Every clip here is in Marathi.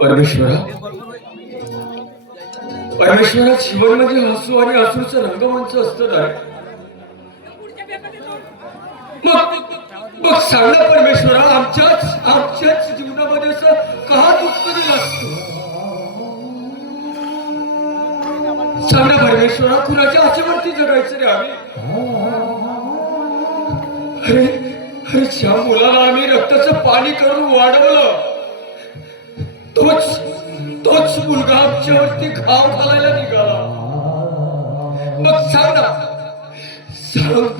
परमेश्वरा, परमेश्वरा, जीवन म्हणजे हसू आणि हसूचं रंगमंच असतं ना. मग सांग ना परमेश्वरा, आमच्याच जीवनामध्ये असं का दुःख दिलं असतं? सांग ना परमेश्वरा, कुणाच्या आशेवरती जगायचं रे आम्ही? अरे अरे, ज्या मुलाला आम्ही रक्ताचं पाणी करून वाढवलं, तोच मुलगा आमच्यावरती घाव घालायला निघाला. मग सांग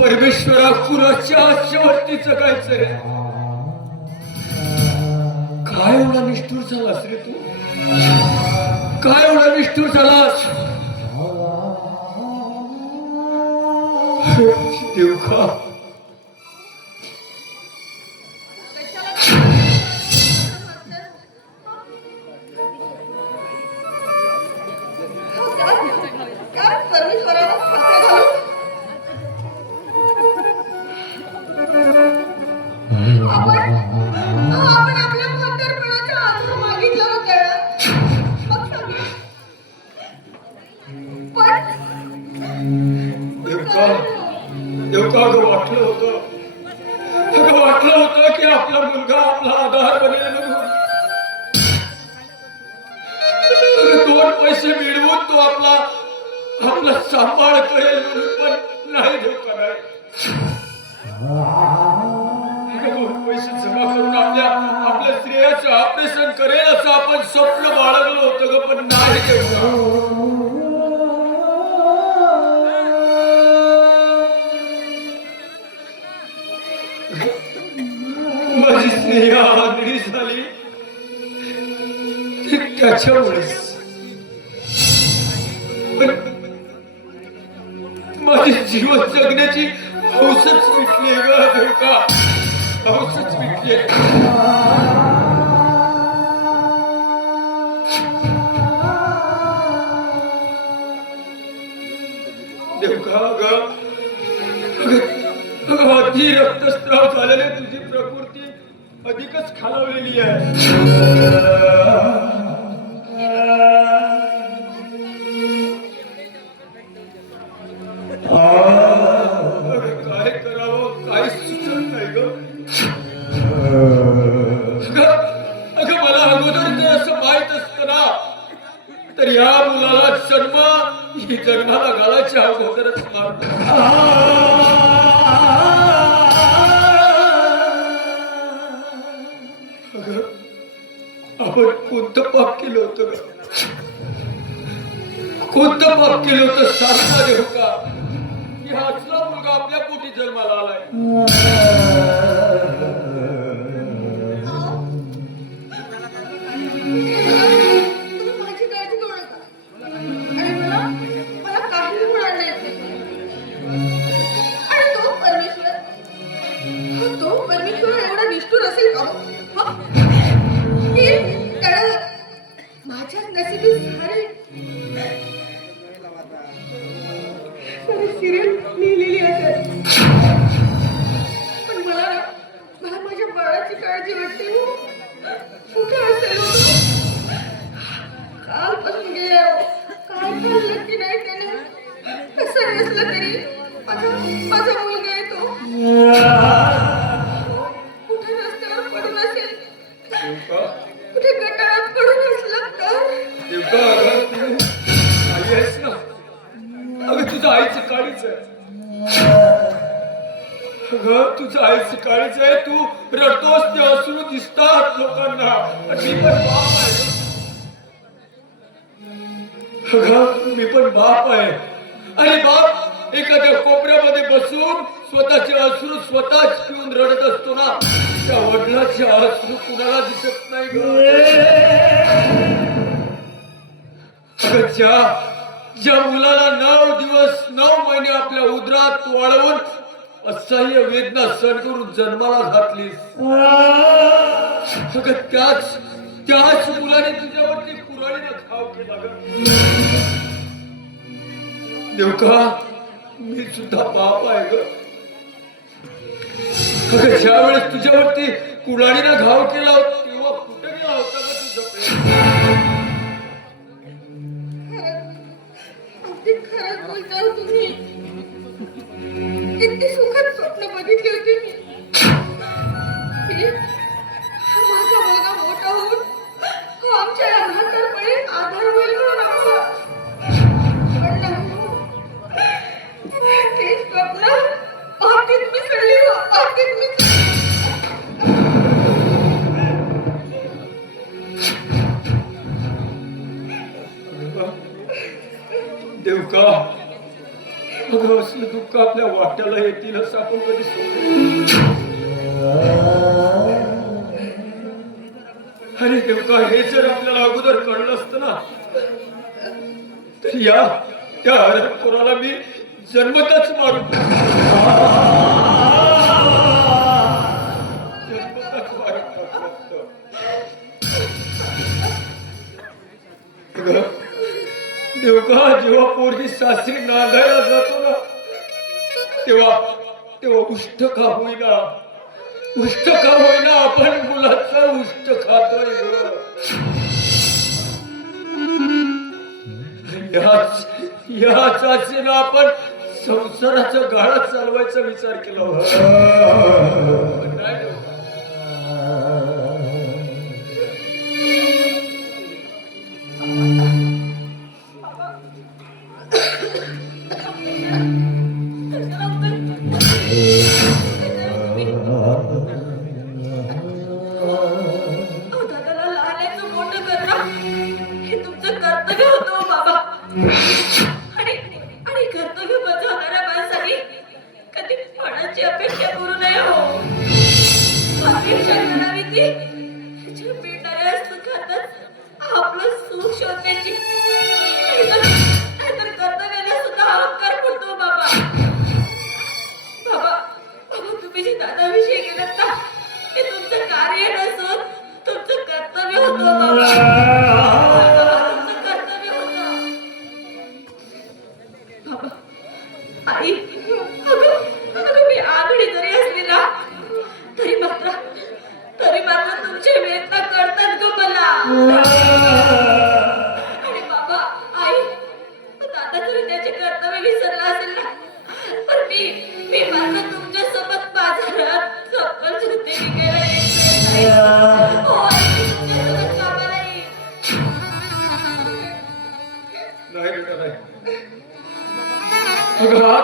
परमेश्वरा, कुणाच्या आशेवरती जगायचं रे? काय एवढा निष्ठूर झालास रे तू? काय एवढा निष्ठूर झालास? देवखा, वाटलं होतं की आपला मुलगा आपला आधार बनेल, दोन पैसे मिळवून तो आपला सांभाळ करेल म्हणून, पण नाही धोका नाही. दोन पैसे जमा करून आपल्या स्त्रियाचं ऑपरेशन करेल असं आपण स्वप्न बाळगलं होतं ग, पण नाही देऊ. माझी स्नेहा आंधळी झाली त्याच्यामुळेच. माझी जीवन जगण्याची हौसच मिटली ग देवका, हौसच मिटली. देवका अति रक्तस्राव झालेले तुझी प्रकृती अधिकच खालावलेली आहे. काय करावं काय सुचत नाही ग. अगं मला अगोदर जर असं माहित असतं ना, तर या मुलाला जन्माला घालायच्या अगोदरच आपण कोणतं पाप केलं होतं? कोणतं पाप केलं होतं सांगता देऊ का? की हाचला मुलगा आपल्या पोटी जन्माला आलाय. परमेश्वर एवढा निष्ठुर असेल का? माझ्या नशिबी सारी सिरियल लिहिलेली असेल, पण मला माझ्या बाळाची काळजी वाटते. कुठे असेल? कालपासून गेले, काय खाल्लं की नाही त्याने? कसं नसलं तरी माझा मुलगा येतो. कुठे रस्त्यावर पडून असेल, कुठे गटारात पडून असलं तर? आई आहेस ना? अगं तुझं आईचं काळीच आहे. अगं तुझं आईचं काळीच आहे. तू रडतोस ते अश्रू दिसतात लोकांना, आणि मी पण बाप आहे. अगं मी पण बाप आहे, आणि बाप एखाद्या कोपऱ्यामध्ये बसून स्वतःचे अश्रू स्वतःच पिऊन रडत असतो ना, त्या वडिलांचे अश्रू कुणाला दिसत नाही ग. ज्या मुलाला 9 दिवस 9 महिने आपल्या उदरात वाळवून असह्य वेदना सहन करून जन्माला घातलीस, त्याच मुलाने तुझ्यावरती कुऱ्हाडीनं घाव केला ग. देवका मी सुद्धा पाप आहे ग. अगं ज्या वेळेस तुझ्यावरती कुणालीनं घाव केला होता तेव्हा कुठे गेला होता का तुझं प्रेम? अगदी खरंच बोलता तुम्ही. किती सुखद स्वप्न बघितली होती मी. माझा मुलगा मोठा होऊन आमच्या या म्हातारपणी आधार होईल म्हणून आमचा. पण नाही, ते स्वप्न आगीत मिसळली हो, आगीत मिसळली. देवका अगं असलं दुःख आपल्या वाट्याला येतील असं आपण कधी सोडलं. अरे देवका हे जर आपल्याला अगोदर कळलं असतं ना तर या त्या हरणखोराला मी जन्मताच मारून टाकलं असतं. देवका जेव्हा पोरगी सासरी नांदायला जातो ना तेव्हा तेव्हा उष्ट का होईना आपण मुलाचं उष्ट खातोय ग. याच आशेनं आपण संसाराचा गाळा चालवायचा विचार केला होता. नाही देवका.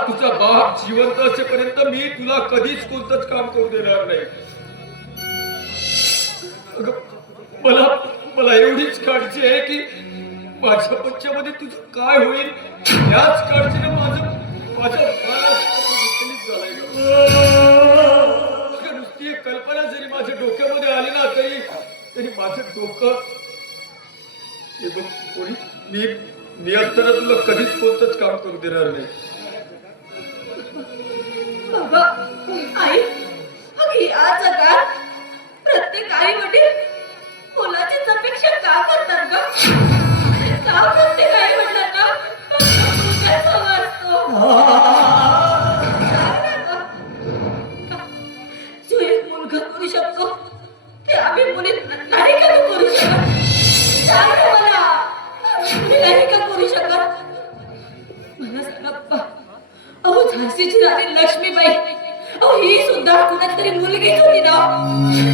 तुझा बाप जिवंत असेपर्यंत मी तुला कधीच कोणतंच काम करू देणार नाही. मला एवढीच काळजी आहे की माझ्या बच्च्यामध्ये तुझं काय होईल याच काळजीने माझ्या नुसती एक कल्पना जरी माझ्या डोक्यामध्ये आली ना तरी माझं डोकं हे बघ कोणी मी असताना तुला कधीच कोणतंच काम करू देणार नाही. बाबा आई या जगात प्रत्येक आई वडील मुलाचीच अपेक्षा का करतात ग? का प्रत्येक आई वडिलांना मुलगाच हवा असतो? जो एक मुलगा करू शकतो ते आम्ही मुली नाही का करू शकत? सांग ना मला, मुली नाही का करू शकत? मला सांगा बाप्पा. अहो झाशीची राणी लक्ष्मीबाई, अहो ही सुद्धा कुणाची तरी मुलगीच होती ना.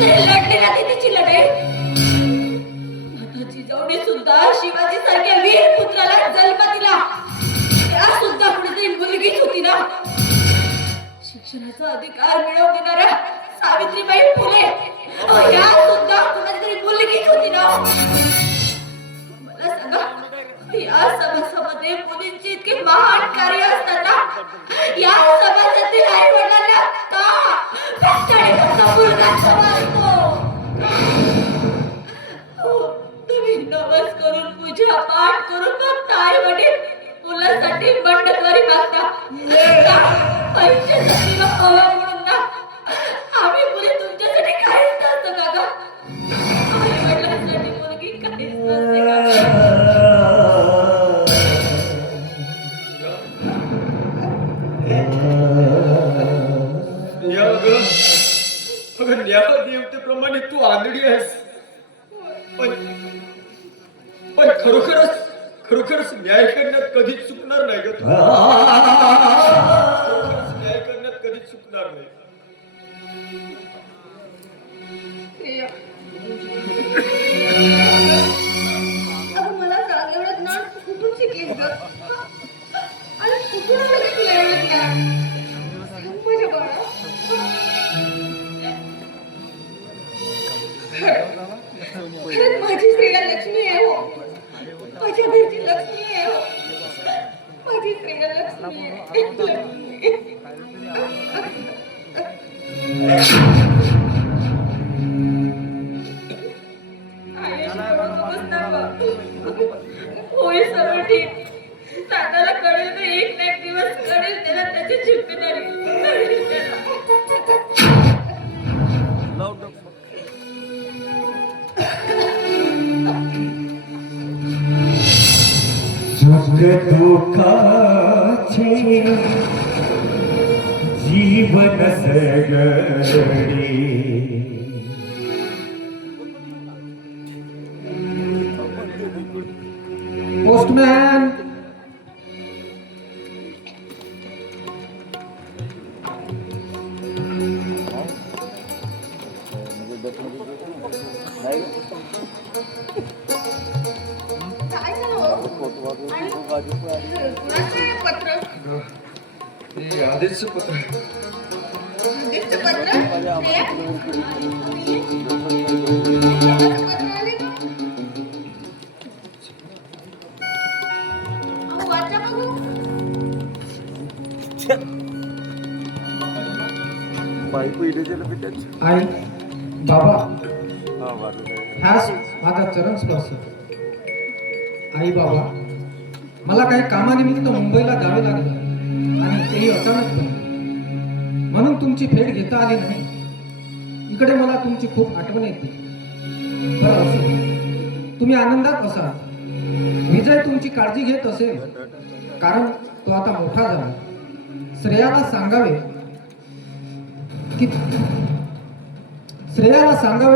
तरी लढली ना तिची लढाई. माता जिजाऊने सुद्धा शिवाजी सारख्या वीर पुत्राला जन्म दिला. त्या सुद्धा कुणीतरी मुलगीच होती ना. शिक्षणाचा अधिकार मिळवून देणाऱ्या सावित्रीबाई फुले, अहो या सुद्धा कुणाची तरी मुलगीच होती ना. मला सांगा या समाजामध्ये मुलींची इतकी महान कार्य असताना या समाजातील आई वडिलांना का मुलगा समजतो? तुम्ही नवस करून पूजा पाठ करून फक्त आई वडील मुलासाठी मंडपवारी मागता. पैशासाठी हवा म्हणून ना आम्ही मुली तुमच्यासाठी काहीच नसतं का ग? आई वडिलांसाठी मुलगी काहीच नसते का? म्हटल्याप्रमाणे तू आंधळी आहेस. पण पण खरोखरच न्याय करण्यात कधीच चुकणार नाही ग तू. खरोखरच न्याय करण्यात कधीच चुकणार नाही. प्रिया, अगं मला सांग, एवढं ज्ञान कुठून शिकलीस ग? आणि कुठून आलं ग तुला एवढं ज्ञान? सांग माझ्या बाळा. खरंच माझी स्त्रीला लक्ष्मी आहे हो. माझ्या घरची लक्ष्मी आहे हो. माझी स्त्रीला लक्ष्मी आहे. होय सर्व ठीक. दादाला कळेल तर एक ना एक दिवस कळेल त्याला त्याची जिम्मेदारी कळेल त्याला. सुख दुःखाचे जीवन सगळे पोस्टमॅन काय झालं? आणि कुणाचं आहे पत्र? हे आधीच पत्र. आदेशचं पत्र? प्रिया? कोणाचं पत्र आले? अहो, वाचा बघू. आई बाबा हाच माझा चरण स्पर्श. आई बाबा, मला काही कामानिमित्त मुंबईला जावे लागले आणि तेही अचानकपणे, म्हणून तुमची भेट घेता आली नाही. इकडे मला तुमची खूप आठवण येते. बरं असो, तुम्ही आनंदात असाल. विजय तुमची काळजी घेत असेल, कारण तो आता मोठा झाला. श्रेयाला सांगावे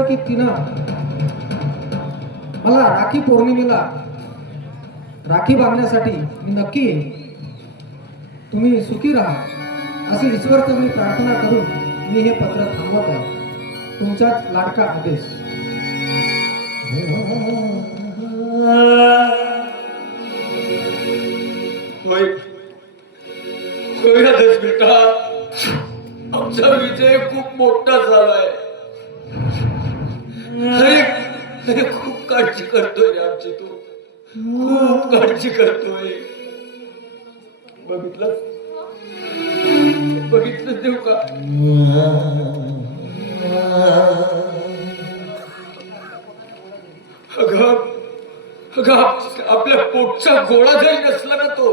की तिनं मला राखी पौर्णिमेला राखी बांधण्यासाठी मी नक्की येईन. तुम्ही सुखी राहा अशी ईश्वरचरणी प्रार्थना करून मी हे पत्र थांबवत आहे. तुमचाच लाडका आदेश. होय होय आदेश बेटा, आमचा विजय खूप मोठा झालाय. अरे खूप काळजी करतोय रे आमची. तू खूप काळजी करतोय. बघितलं देऊ का? अगं आपल्या पोटचा गोळा जरी नसला ना तो,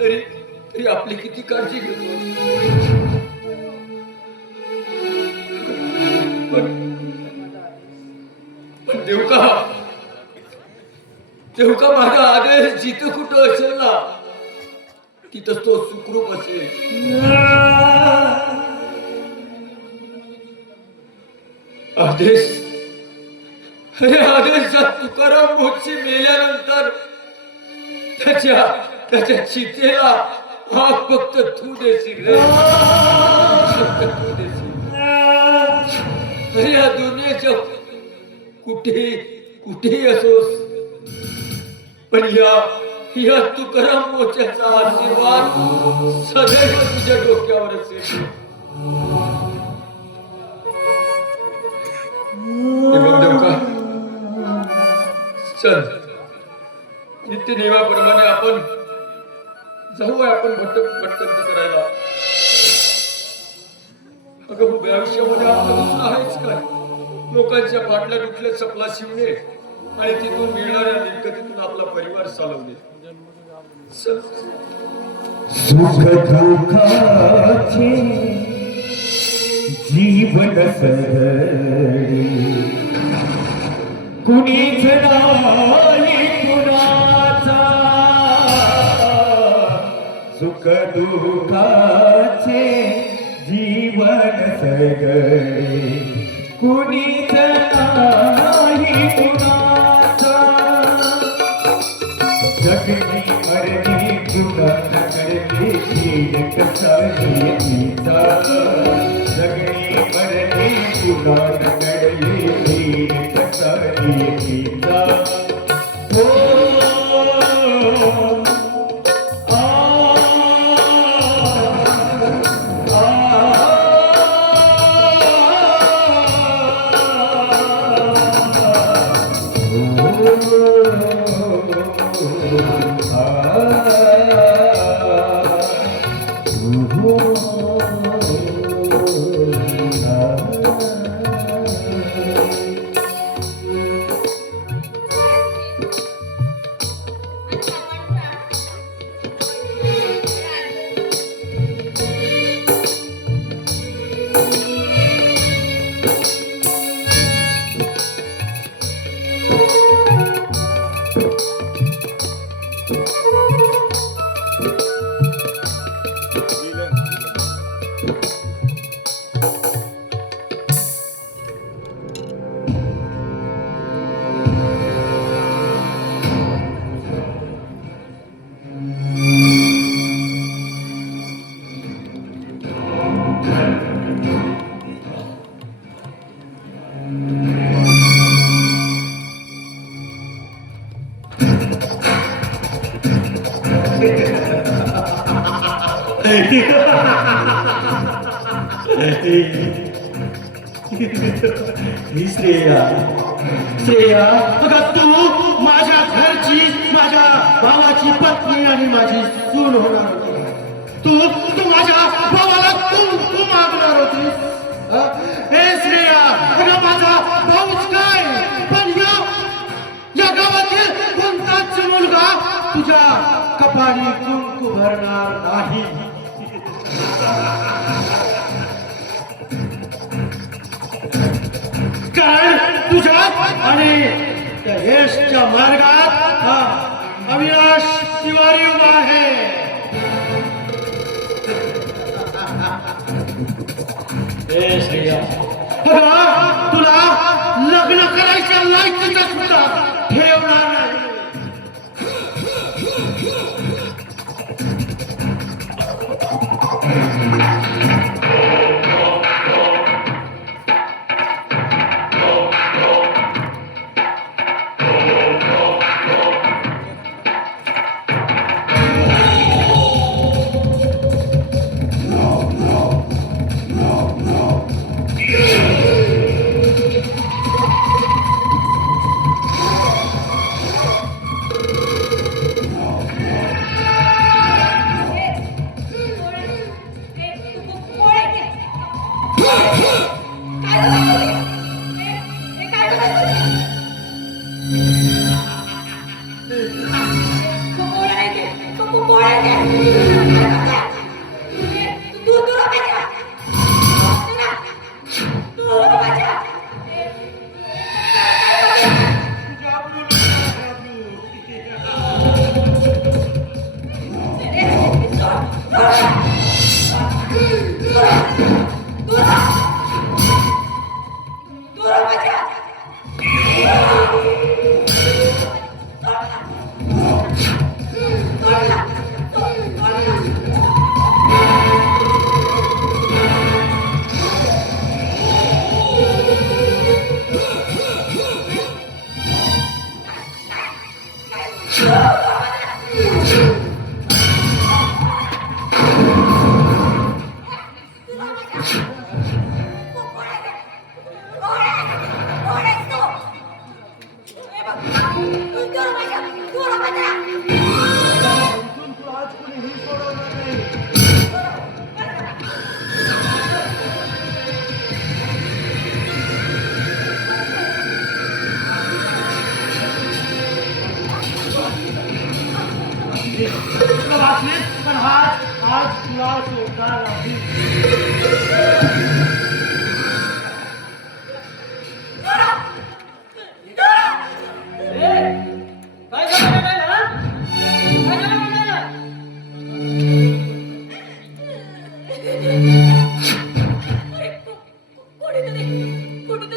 तरी आपली किती काळजी घेतो. पण देऊ का माझा आदेश जिथं कुठं असेल ना, तिथं तो सुखरूप असेल. आदेश तुकाराम मोची मेल्यानंतर त्याच्या चितेला आग फक्त तू देशील रे. तू देशील. या दुनियेच्या कुठेही असोस, पण या तुकाराम मोच्याचा आशीर्वाद सदैव तुझ्या डोक्यावर असेल. चल, नित्यनेमाप्रमाणे आपण जाऊया आपण भटकंती करायला. अगं उभ्या आयुष्यामध्ये आपलं आहेच काय? लोकांच्या पाटल्या दुखल्या चपला शिवणे आणि तिथून मिळणाऱ्या मिळकतीतून आपला परिवार चालवणे. सुख दुःखाचे जीवन सगळे कुणीच नाही कुणाचा. सुख दुःखाचे जीवन सगळे कुणीच नाही कुणाचा जगणी मरणी जुगान करली एक सारीचा जगणी मरणी जुगान करली एक सारीचा हो श्रेया श्रेया अगं तू माझ्या घरची माझ्या भावाची पत्नी आणि माझी सून होणार होती तू तू माझ्या भावाला तू मागणार होतीस हे श्रेया अगं माझा भाऊच काय पण या गावातील कोणताच मुलगा तुझ्या कपाळी कुंकू भरणार नाही कारण तुझ्या आणि त्या यशच्या मार्गात हा अविनाश तिवारी उभा आहे हे श्रेया तुला लग्न करायच्या लायकीचा सुद्धा ठेवणार नाही पण आज तुला सोडणार नाही कोणीतरी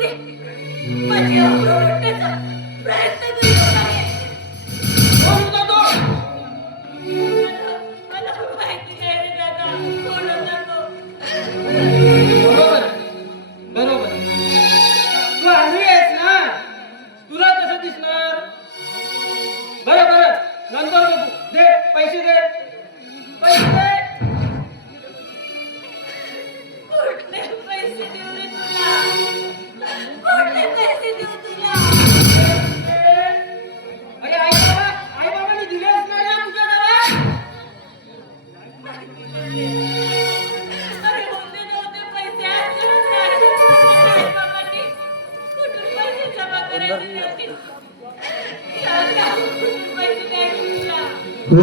काय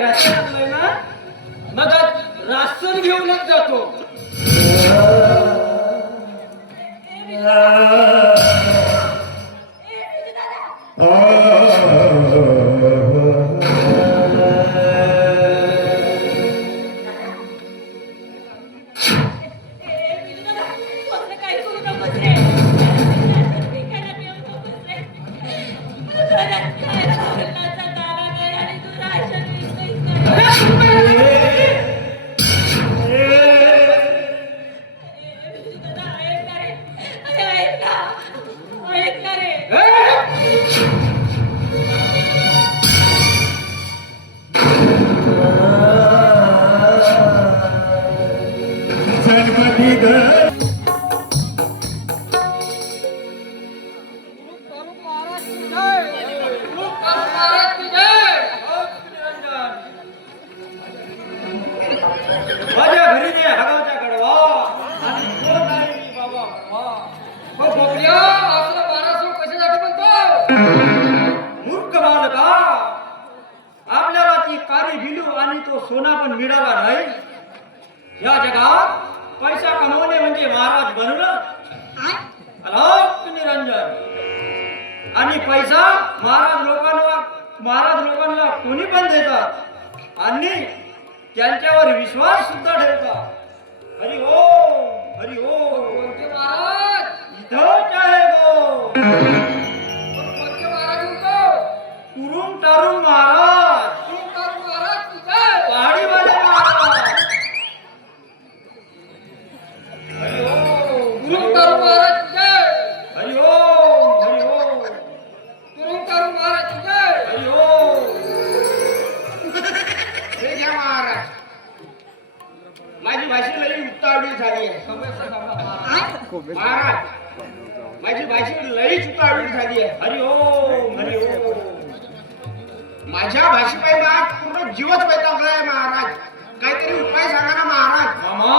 राशन आणलंय ना मग आज राशन घेऊनच जातो. गणपती ग माझ्या घरी ने हगावच्या कडवा आणि तो नाही मी बाबा कडवा. मग बोकड्या आपलं 1200 कशासाठी म्हणतो? मूर्ख बालका, आपल्याला ती काळी बिलू आणि तो सोना पण मिळाला नाही. या जगात पैसा कमवणे म्हणजे महाराज बनणं. अलोक निरंजन. आणि पैसा महाराज लोकांना कोणी पण देतात आणि त्यांच्यावर विश्वास सुद्धा ठेवतात. हरी ओम हरी ओम. कोणते महाराज? इथंच आहे गो. कोणते महाराज म्हणतो? तुरुंग तारुंग महाराज. तुरुंग तारुंग महाराज तुझे पहाडीवाले महाराज. हरी ओम. तुरुंग तारुंग महाराज तुझे. हरी ओम हरी ओम. तुरुंग तारुंग महाराज तुझे. हरी ओम. हे घ्या महाराज. माझी भाषी लई उतावळी झाली आहे. महाराज माझी भाषी लईच उतावळी झाली आहे. हरी ओम हरी ओम. माझ्या भाषेपायी माझा पूर्ण जीवच वैतागलाय महाराज. काहीतरी उपाय सांगा ना महाराज. मामा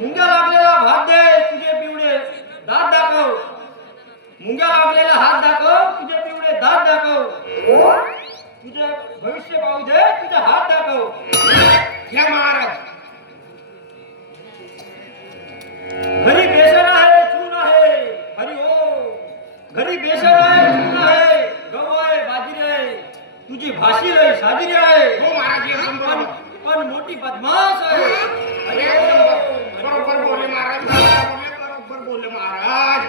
मुंग्या लागलेला भात दे, तुझे पिवळे दात दाखव. मुंग्या लागलेला हात दाखव, तुझे पिवळे दात दाखव. तुझे भविष्य पाहू दे, तुझे हात दाखव. घ्या महाराज. घरी बेसन आहे चून आहे. हरी ओम. घरी बेसन आहे चून आहे, गहू आहे बाजरी आहे. तुझी भाषी लय साजरी आहे. हो महाराज. पण मोठी बदमाश आहे. हरी ओम. बरोबर बोलले महाराज. बरोबर बोलले महाराज.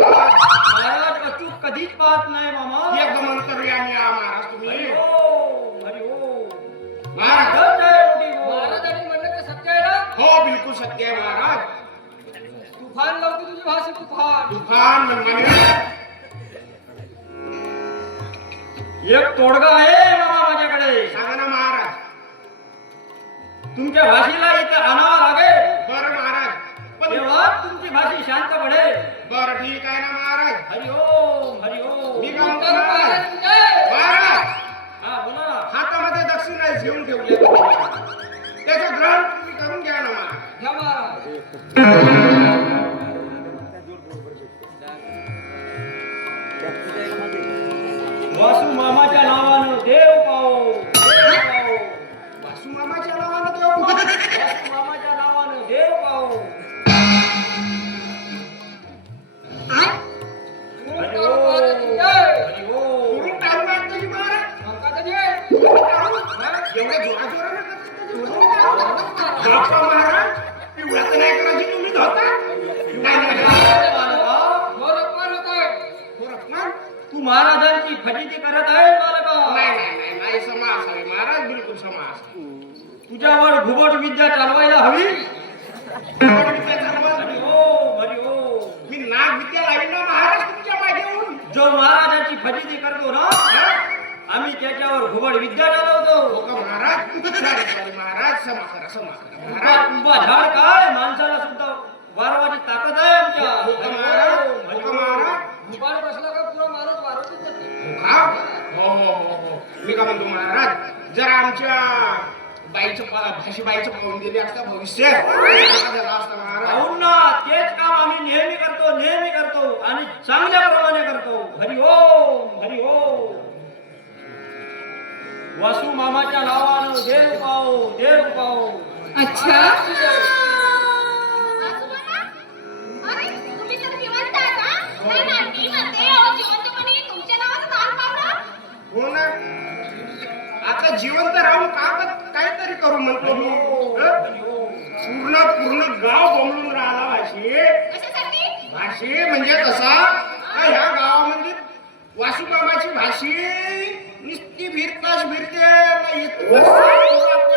महाराज अचूक कधीच पाहत नाही मामा. एकदम अंतर्यामी महाराज तुम्ही. हरी ओम हरी ओम. महाराज महाराजांनी म्हणलं की सत्य आहे ना? हो बिलकुल सत्य आहे महाराज. तुफान लावते तुझी भाषा. तुफान एक तोडगा आहे मामा माझ्याकडे. सांगा ना महाराज. तुमच्या भाषेला इथं आणावं लागेल. बरं महाराज. तेव्हा तुमची भाषी शांत पडेल. बरं ठीक आहे ना महाराज. हरी ओम हरी ओम. मी काय म्हणतो महाराज. हा बोला ना. हातामध्ये दक्षिणा घेऊन ठेवली. त्याचं ग्रहण तुम्ही करून घ्या ना महाराज. घ्या महाराज. वासू मामाच्या नावानं देव पाओ. वासू मामाच्या नावानं देव पाओ. वासू मामाच्या नावानं देव पाओ. हरी ओम हरी ओम. तुरुंग तारुंग आहे तुझी महाराज. एवढ्या जोराजोरानं बाप्पा महाराज पिवळा तर नाही करायची तुम्ही धोता. तू महाराजांची फजिती करत आहे बालका. नाही समास आहे महाराज. बिलकुल समास. तुझ्यावर घुबड विद्या चालवायला हवी. हरी ओम हरी ओम. मी नाग विद्या लावीन ना महाराज तुमच्या मागेहून. जो महाराजांची फजिती करतो ना आम्ही त्याच्यावर घुबड विद्या चालवतो. महाराज महाराज क्षमा करा. उभा झाड काय माणसाला सुद्धा वारवाची ताकद आहे आमच्या. महाराज बसला का पुरा महाराज वारवतच जाते. हो मी का म्हणतो महाराज जरा आमच्या भाषेबाईचं पाहून दिले असता भविष्य झाला असता महाराज. पाहून ना तेच काम आम्ही नेहमी करतो आणि चांगल्या प्रमाणे करतो. हरी ओम हरी ओम. वासू मामाच्या नावानं देव पाव. अच्छा अरे तुम्ही तर जिवंत आहात हा? नाही ना, मी म्हणते अहो जिवंतपणी तुमच्या नावाचं दान पावलं. हो ना, आता जिवंत राहून काहीतरी करू म्हणतो मी. पूर्ण गाव बोंबलून राहिला कशासाठी? भाषे म्हणजे कसा ह्या गावामध्ये वासू मामाची भाषी नुसती फिरते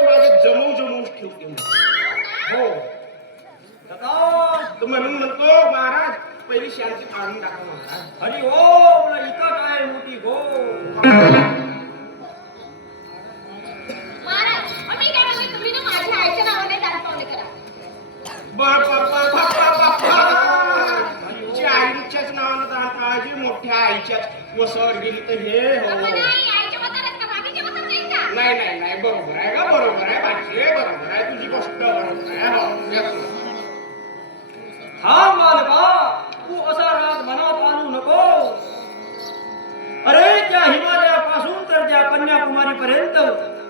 माझे जमवून ठेवते. हो तर म्हणून म्हणतो महाराज पहिली शांती पाळून टाका महाराज. हरी ओम. इथं काय मोठी गो. महाराज मी काय म्हणते तुम्ही ना माझ्या आईच्या नावाने दान पावले करा. तिच्या आईच्याच नावानं दान पाहिजे, मोठ्या आईच्याच वसावर गेली तर हे हो. पण आई आईच्या मतानच का बाकीच्या मतात नाही का? नाही बरोबर आहे का, बरोबर आहे भाषे, बरोबर आहे तुझी गोष्ट, बरोबर आहे. हो येतो. थांब बालका, तू असा राग मनात आणू नको. अरे त्या हिमालयापासून तर त्या कन्याकुमारी पर्यंत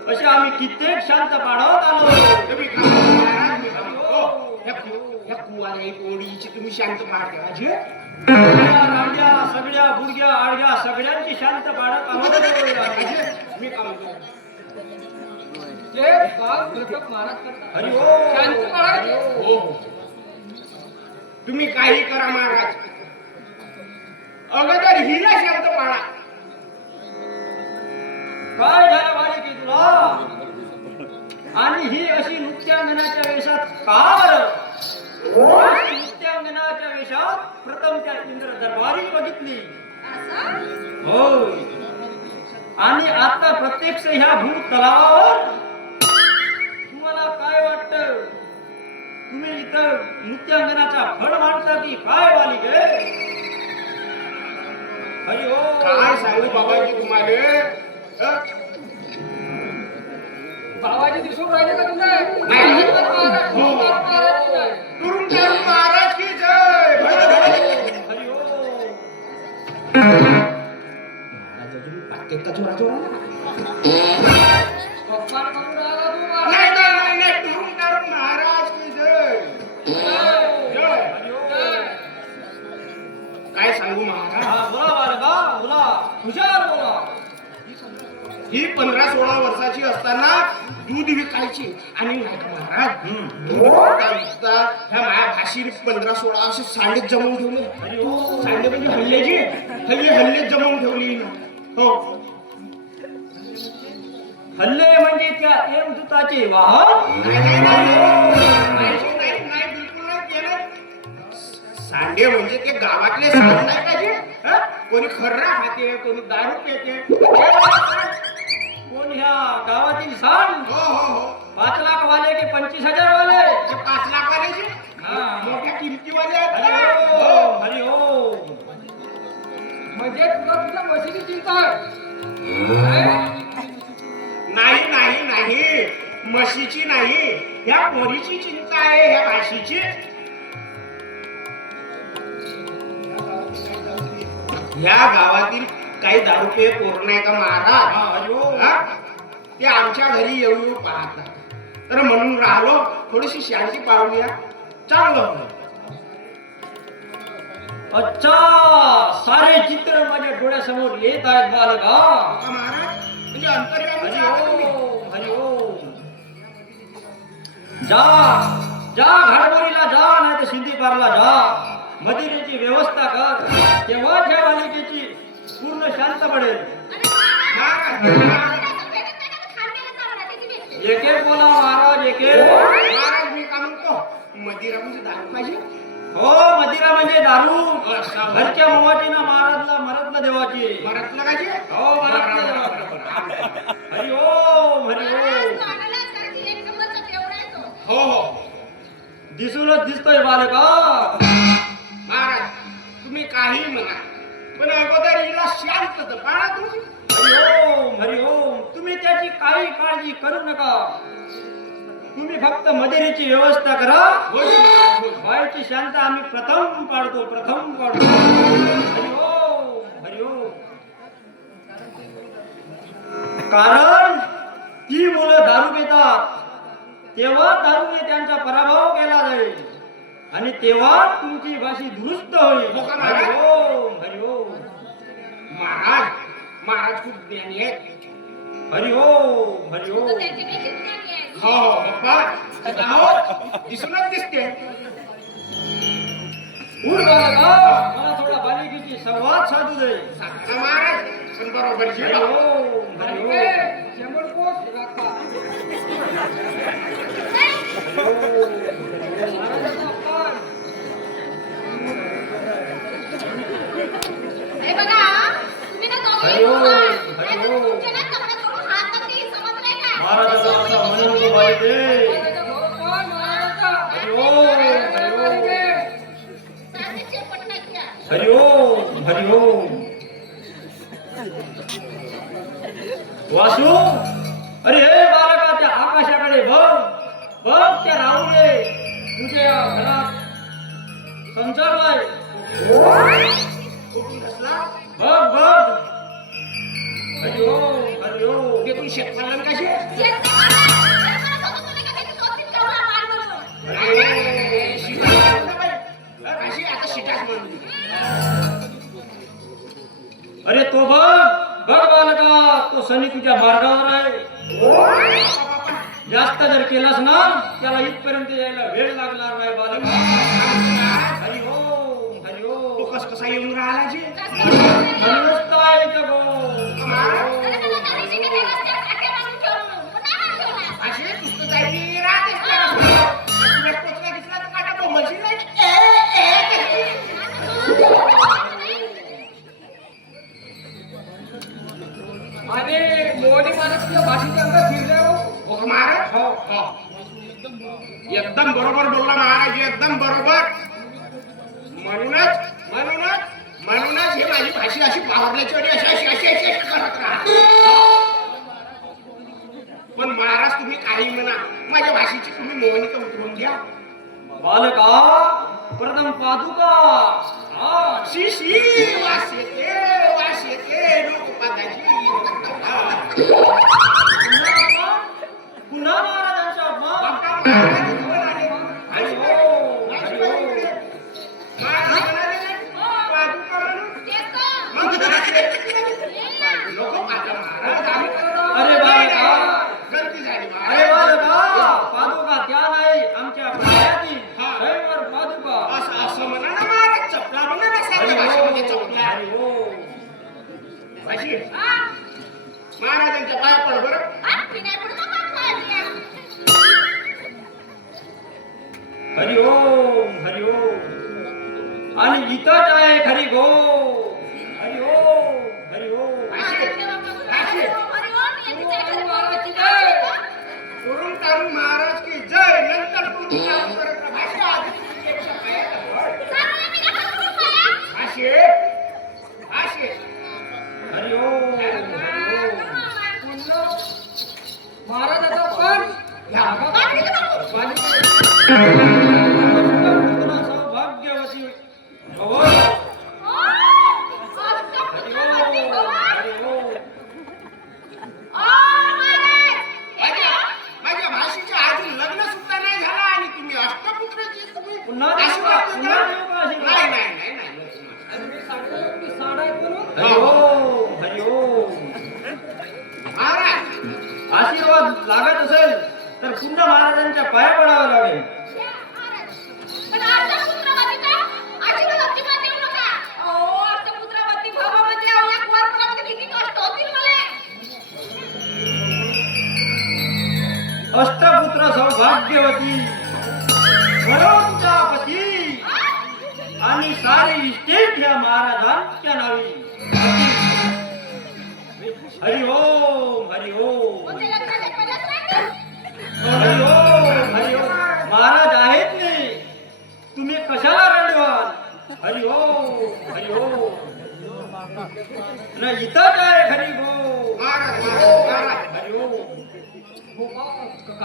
असे आम्ही कित्येक शांत पाडत आलो. तुम्ही काय म्हणता महाराज? मी काय म्हणतो, ह्या कुवाऱ्या पोळीची तुम्ही शांत पाठ करायची. रांड्या सगळ्या गुडघ्या आडग्या सगळ्यांची शांत पाडत आलो. मी काय म्हणतो, हरी ओम. हो तुम्ही काही करा महाराज, अगोदर हिला शांत पाडा. काय झालं बालिके तुला? आणि ही अशी नृत्यांगनाच्या वेशात का बरं? नृत्यांगनाच्या वेशात प्रथम त्या इंद्र दरबारी बघितली. असं? होय. आणि आता प्रत्यक्ष ह्या भूत तलावावर तुम्हाला काय वाटतं? तुम्ही इथं नृत्यांगनाचा फळ मांडता की काय बालिके? हरी ओम. काय सांगू बाबाजी तुम्हाला? बाबाजी दिसून राहिले का तुला? नाही. तुरुंग महाराज की जय. हरी ओम. महाराज अजून पाकिटचा जोरा नाही तुरुंग महाराज की जय. जय. काय सांगू महाराज, हा, बोला बालका, बोला. हुशार बोला. ही 15-16 वर्षाची असताना दूध विकायची आणि नाही का महाराज, दूध विकता ह्या माया भाषीने 15-16 असे सांडेच जमवून ठेवले. सांडे म्हणजे हल्ले जमवून ठेवली. हो हल्ले म्हणजे त्या देवदूताचे वाहन. नाही बिलकुल नाही केलं. सांडे म्हणजे ते गावातले सांड नाही पाहिजे. कोणी खर्रा खाते, कोणी दारू पिते. कोण ह्या गावातील सांड? हो 5 लाख वाले की 25,000 वाले? ते 5 लाख वाल्याचे हा. मोठ्या किमतीवाले आहेत. हरी हो. ओम. हरी ओम. म्हणजे तुला तुझ्या म्हशीची चिंता आहे? नाही म्हशीची नाही, ह्या पोरीची चिंता आहे, ह्या भाषीची. ह्या गावातील काही दारू पे पोर नाही का महाराज, हा? ते आमच्या घरी येऊ पाहतात. तर म्हणून राहिलो, थोडीशी शांती पाळूया, चांगलं होतं. अच्छा, सारे चित्र माझ्या डोळ्यासमोर येत आहेत बालका. का महाराज म्हणजे अंतर्यामी हरी आहात तुम्ही. ओम. हरी ओम. जा घाटबोरीला जा, नाही तर सिंधीपारला जा. मदिरेची व्यवस्था कर, तेव्हा त्या बालिकेची पूर्ण शांत पडेल. महाराज एक बोला महाराज, एक महाराज मी का म्हणतो, मदिरा म्हणजे दारू पाहिजे. हो, मदिरा म्हणजे दारू. असा. घरच्या मोवाटीनं महाराजला मरतला देवाची. मराठला पाहिजे. हो, मरतला देवाची. हरी ओम. हरी ओम. हो दिसूनच दिसतोय बालका. महाराज तुम्ही काही म्हणा, पण अगोदर हिला शांत तर पाळा तुम्ही. हरिओम. तुम्ही त्याची काही काळजी करू नका. तुम्ही फक्त मदिरेची व्यवस्था करा. बाईची शांत आम्ही प्रथम पाडतो. हरिओम. कारण ती मुलं दारू पितात तेव्हा दारूने त्यांचा पराभव केला जाईल आणि तेव्हा तुमची भाषी दुरुस्त होईल. हरिओम. महाराज खूप ज्ञानी आहेत. हरिओम. तर त्यांच्यापेक्षा ज्ञानी आहे. हो बाप्पा दिसूनच दिसते. उठ बालका, मला थोडा बालिकेची संवाद साधू दे. सांगा महाराज पण बरोबर हरिओम. हे बघा तुम्ही ना दोघे हरिओम. तुमच्या ना तक्रार करून हात तर ते समजलंय का? महाराजाचा असा म्हणून तो बालिके. सारखे चेपट नाही द्या. हरिओम. वासू, अरे हे बालका, त्या आकाशाकडे बघ त्या राहूने तुझ्या घरात संचारलाय. बघ. हरिओम. ते तू शेतमालन कशी कशी आता शिटाच म्हणून अरे तो बघ बालका, तो शनी तुझ्या मार्गावर आहे. जास्त जर केलास ना त्याला इथपर्यंत यायला वेळ लागणार नाही बालका. हरिओम. तो कसा येऊन राहिला जी म्हणूनच तर आहे इथं गो. अशी पुस्तक जायची राहतेच त्याला. तुला पोचला दिसला तर काटा बोंबलशील नाही. आणि मोडी माणूस तुझ्या भाषेच्या अंगात फिरले हो. हो महाराज हो एकदम बरोबर बोलला महाराज एकदम बरोबर. म्हणूनच हे माझी भाषी अशी बावरल्याची आणि अशी करत राहा. पण महाराज तुम्ही काही म्हणा माझ्या भाषेची तुम्ही मोहनिका उतरून घ्या. बालका, प्रथम पादुका. शी वास येते लोकपादाची. पुन्हा महाराजांचा अपमान. बाप्पा महाराज कोण आले? महाराज म्हणाले, पादुका म्हणून मग लोक पाहता महाराज आम्ही अरे बालका, गर्दी झाली अरे महाराज. बालका, पादुका त्या नाही आमच्या पायातील स्वयंवर पादुका. असं म्हणा ना महाराज चपला म्हणा ना साध्या भाषेमध्ये चपला. भाषी महाराजांच्या पाय पड बरं. हरिओम. आणि इथंच आहे खरी गो. हरिओम. करून तारून महाराज की जय. नंतर तू काम करत राहा. भाषी आधी तुझ्यापेक्षा पायात भाषी हरिओम. महाराजाचा पण सौभाग्यवती भव. माझ्या भाषेच्या अजून लग्न सुद्धा नाही झालं आणि तुम्ही अष्टपुत्राची तुम्ही पुन्हा देऊ का? आशीर्वाद देता? पुन्हा देऊ का आशीर्वाद? नाही. हरिओम. महाराज आशीर्वाद लागत असेल तर पुन्हा महाराजांच्या पाया पडावं लागेल. अष्टपुत्र सौभाग्यवती म्हणूनच्या पती आणि सारी इस्टेट या महाराजांच्या नावी. हरिओम. महाराज आहेत नाही, तुम्ही कशाला रडवाल. हरिओम. न इथं काय खरी गो.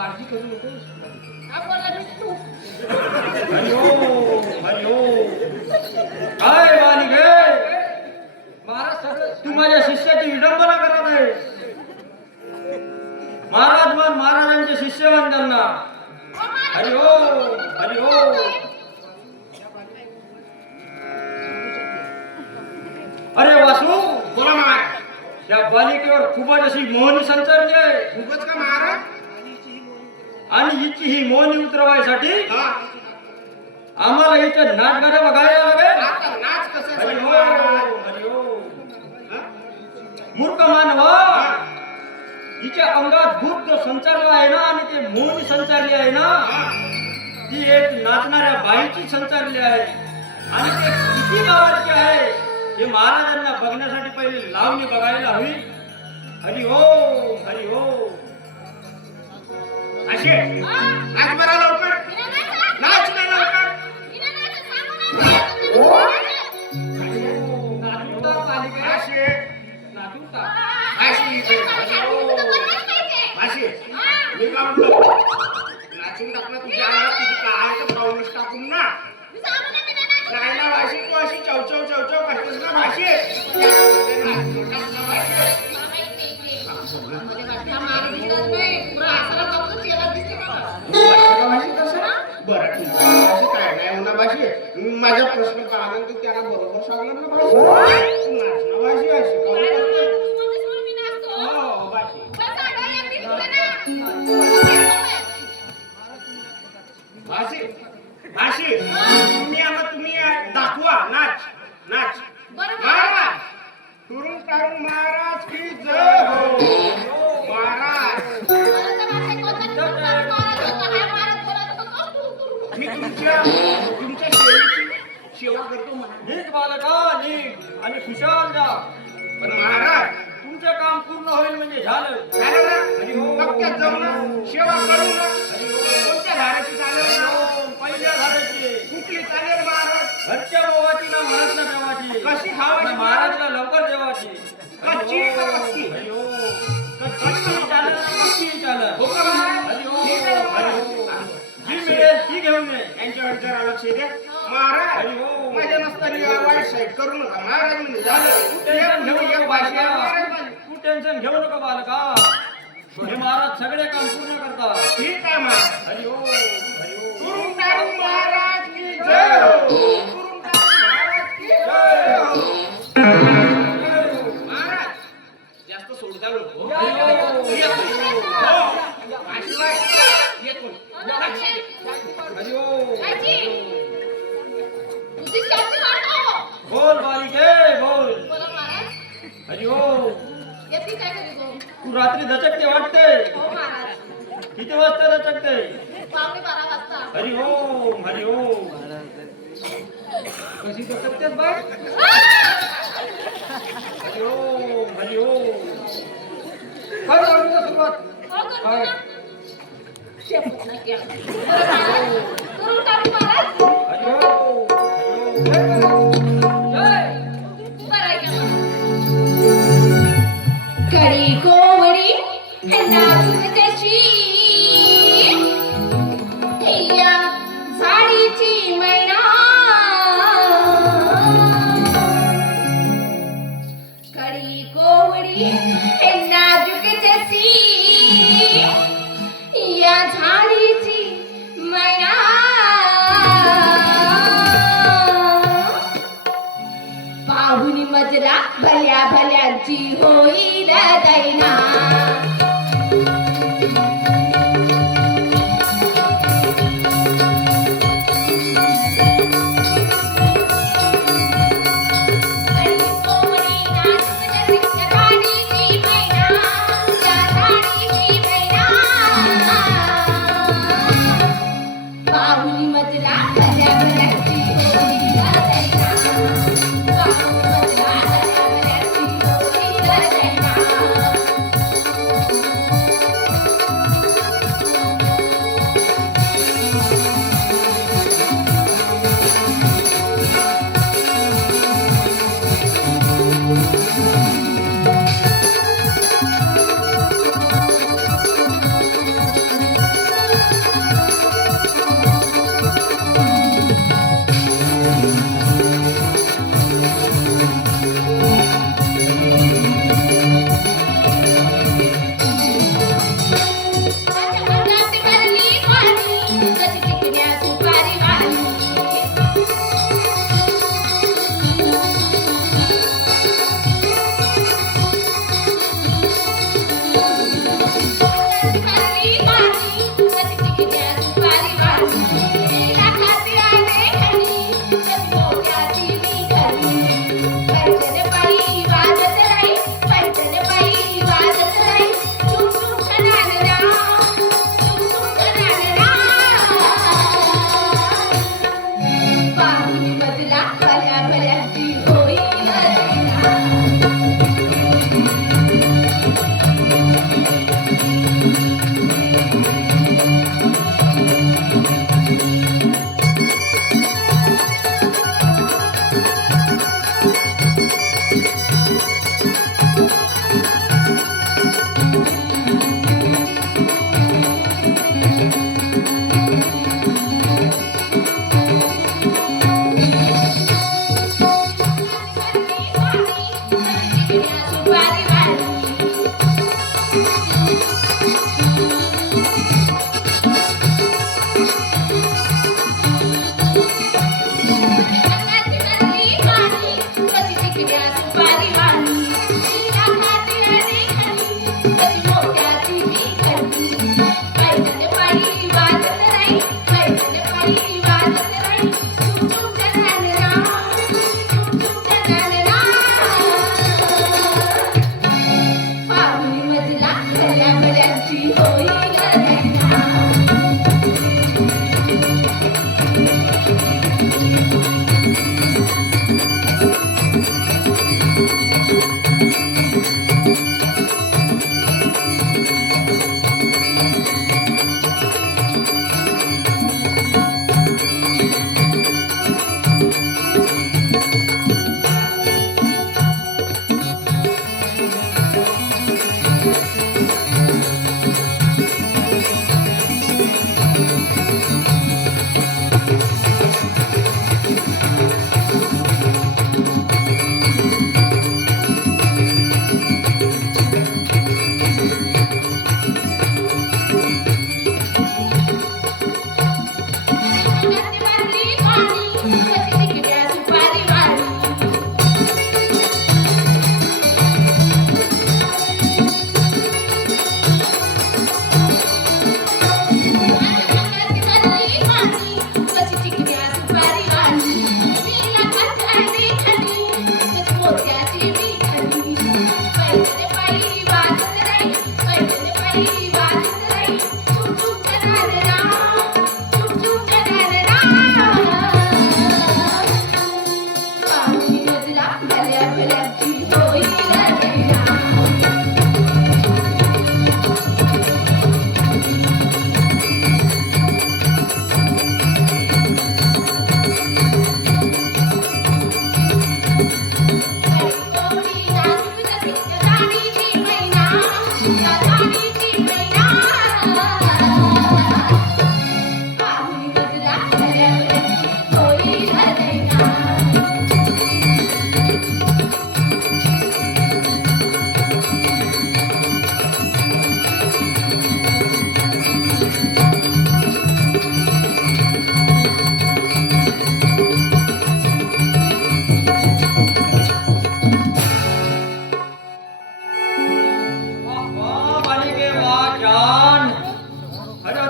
काळजी करू नकोस. हा बोला तू. काय बालिके महाराज सगळं तू माझ्या शिष्याची विडंबना करत आहे. महाराज मान महाराजांचे शिष्य मान त्यांना. हरि ओम हरि ओम. अरे वासू बोला महाराज. या बालिकेवर खूपच अशी मोहनी संचारली आहे खूपच का महाराज? आणि हिची ही मोहनी उतरवायसाठी हा. आम्हाला हिचे नाचगाणे बघायला लागेल. आता नाच कसा हरि ओम महाराज? हरि ओम. हा? मूर्ख मानवा हिच्या अंगात भूत जो संचारला आहे ना आणि ते मोहनी संचारली आहे ना ती एक नाचणाऱ्या बाईची संचारली आहे आणि ते किती गावाची आहे हे महाराजांना बघण्यासाठी पहिले लावणी बघायला हवी. हरि ओम हरि ओम. अशे नाच बरा लवकर. नाच ना लवकर. नाचून बालिके अशे नाचून का अशी अशी मी काय म्हणतो नाचून टाकणं तुझ्या अंगात किती काय तर पाऊलच टाकून ना. नाही ना भाशी तू अशी चवचव चवचव करतेस ना भाशी. बरं ठीक आहे भाशी काय नाही होणार भाशी. माझा प्रश्न पाहिल्यानंतर त्याला बरोबर सांगणार ना भाशी. तू नाचणं भाशी अशी काहून करते? हो भाशी. भाशी भाशी तुम्ही दाखवा नाच नाच. महाराज तुरुंग तारुंग महाराज की जय हो. महाराज मी तुमच्या सेवेची सेवा करतो महाराज. नीट बालका नीट आणि खुशाल जा. पण महाराज तुमचं काम पूर्ण होईल म्हणजे झालं. झालं ना? पक्क्यात जाऊ ना सेवा करू ना. कोणत्या धाराची चालेल ना? पहिल्या झाडाची कुठली चालेल महाराज? घरच्या भावाची ना मनातल्या देवाची. कशी खावायची? महाराजला लवकर देवाची. कच्ची का पक्की? हरि ओम. कच्ची चालत पक्की चालत. हो का महाराज? हरि ओम. ठीक आहे हरि महाराज. ओम. जी मिळेल ती घेऊन ये. यांच्यावर जरा लक्ष द्या महाराज. हरि ओम. माझ्या नसताना या वाईट साईड करू नका महाराज. म्हणजे झालं टेन्शन घेऊ एक नको भाषा आहे बालका. महाराज माझी. तू टेन्शन घेऊ नको बालका. हे महाराज सगळे काम पूर्ण करतात. ठीक आहे महाराज. हरि ओम हरि ओम. तुरुंग तारुंग महाराज की जय हो. तुरुंग तारुंग महाराज की जय हो. महाराज जास्त सोडता नको. आशीर्वाद येत कोण? हरि ओम. तुझी शक्ती वाढव. बोल बालिके बोल. बोला महाराज. हरि ओम. येते काय कधी गो? तू रात्री दचकते वाटते. हो महाराज. किती वाजता दचकते? 12:15 वाजता. हरि ओम हरि ओम. कशी करतेस बाई हरि ओम हरि ओम. काय लावणीला सुरुवात हो करतो ना. शेपूट नक्की आहे. बरं महाराज. करून टाकू महाराज. हरि ओम हरि ओम. जय बरं आहे का मग? कडी कोवडी नाचून जशी या झाडीची मैना कडी कोवडी नाजूक जशी या झाडीची मैना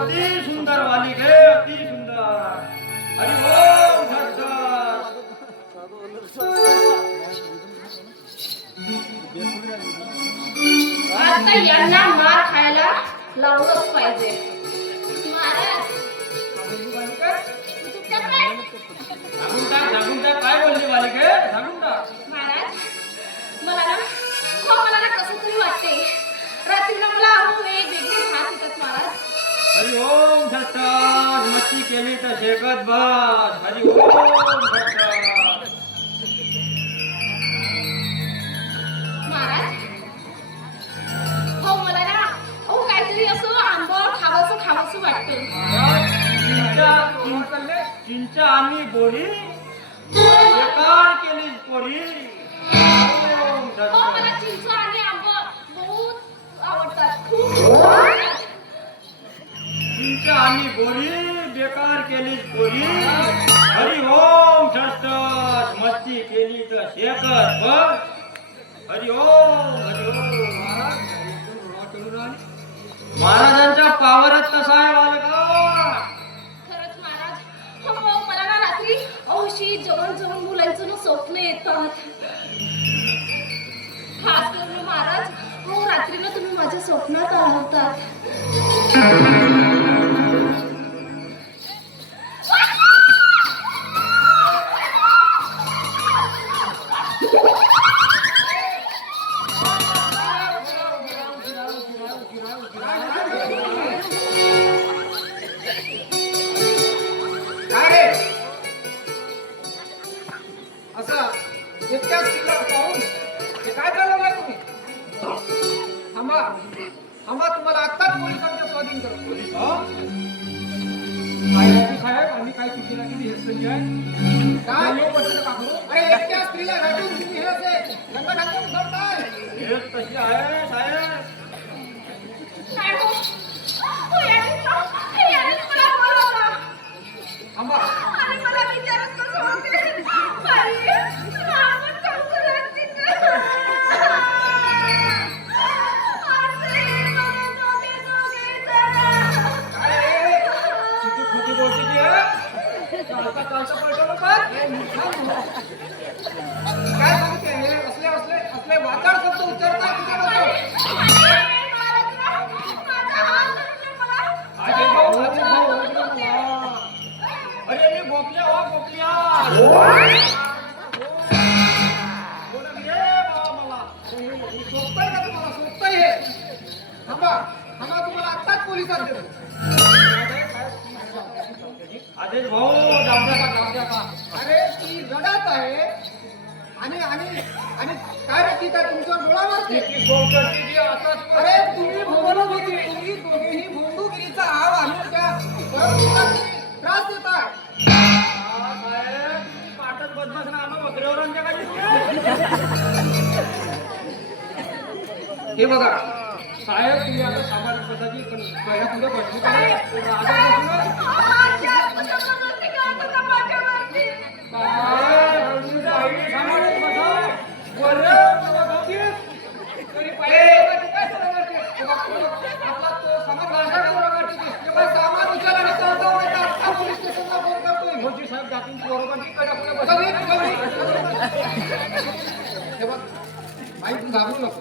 अति सुंदर बालिके अति सुंदर. हरी ओम झटझट. आता यांना मार खायला लावलंच पाहिजे. महाराज तुमच्या काय सांगून टाक काय बोलली बालिके सांगून टाक. महाराज मला ना कसं तरी वाटते. रात्रीला मला अहो एक वेगळी भास येतात महाराज. हरी ओम झटझट. मस्ती केली तर शेकत बस. हरी ओम झटझट. महाराज हो मला ना अहो काहीतरी असं आंबट खावंसं वाटतं. चिंचा आणि बोरी बेकार केलीच पोरी. ओम हो झटझट. मला चिंच आणि आंब बहुत आवडतात. खूप आवडतात. चिंचा आणि बोरी बेकार केलीच पोरी. हरी ओम झटझट. मस्ती केली तर शेकत बस. हरी ओम हरी ओम. महाराजांचा पावरच कसा आहे बालका. खरंच महाराज हो मला ना रात्री अवशी जवळ मुलांचं ना स्वप्न येतात. खास करून महाराज हो रात्री ना तुम्ही माझ्या स्वप्नात आहोतात. काय रे असं इतक्या स्त्रीला पाहून हे काय चालवलंय तुम्ही? थांबा तुम्हाला आत्ताच पोलिसांच्या स्वाधीन करतो. साहेब आम्ही काय चुकीला किती हेस्तली आहे. काय अरे एकट्या स्त्रीला भेटून तुम्ही हे असे रंगढंग उधळताय. हेच तशी आहे साहेब. काय हो? हो, याने मला बोलावलं. थांबा आणि मला विचारत कसं होते. बाई, आपण काम करत तिथे. असे मला दोघे जण. किती खोटी बोलते ती आहे. चालता पलटवलं पण काय सांगते हे असले वाचाड शब्द उच्चारताय तुझ्याबद्दल. अरे मी गोपल्या हो गोपल्या. कोण रे बाबा मला. सोपतंय का तुम्हाला? सोपतंय हे. थांबा तुम्हाला आत्ताच पोलिसात देतो. आदेश भाऊ जाऊ द्या का. अरे ती रडत आहे आणि काय रे ती काय तुमच्यावर डोळा मारते? अरे तुम्ही दोघेही भोंदूगिरीचा आव आणून त्या परमपुरुषाला त्रास देताय. साहेब पाठच बदमाश ना आम्हा वगैरेवर आमच्या काही. हे बघा साहेब तुम्ही आता सामाजिक पदाची पहिल्या पुढे बसली साहेब जातील बरोबर घाबरू नको.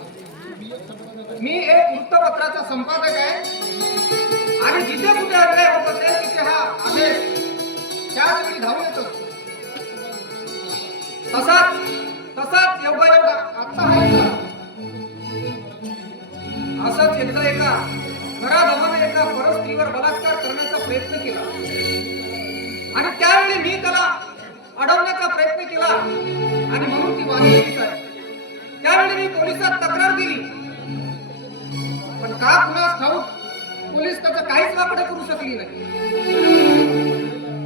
मी एक वृत्तपत्राचा संपादक आहे आणि जिथे कुठे अन्याय होत असेल तिथे हा आदेश त्याच वेळी धावून येतो. तसाच योगायोग आता आहे. असंच एकदा एका घराजमाने एका परस्त्रीवर बलात्कार करण्याचा प्रयत्न केला आणि त्यावेळी मी त्याला अडवण्याचा प्रयत्न केला आणि म्हणून ती वाचली आहे. त्यावेळी मी पोलिसात तक्रार दिली पण का कुणास ठाऊक पोलीस त्याचं काहीच वाकडं करू शकली नाही.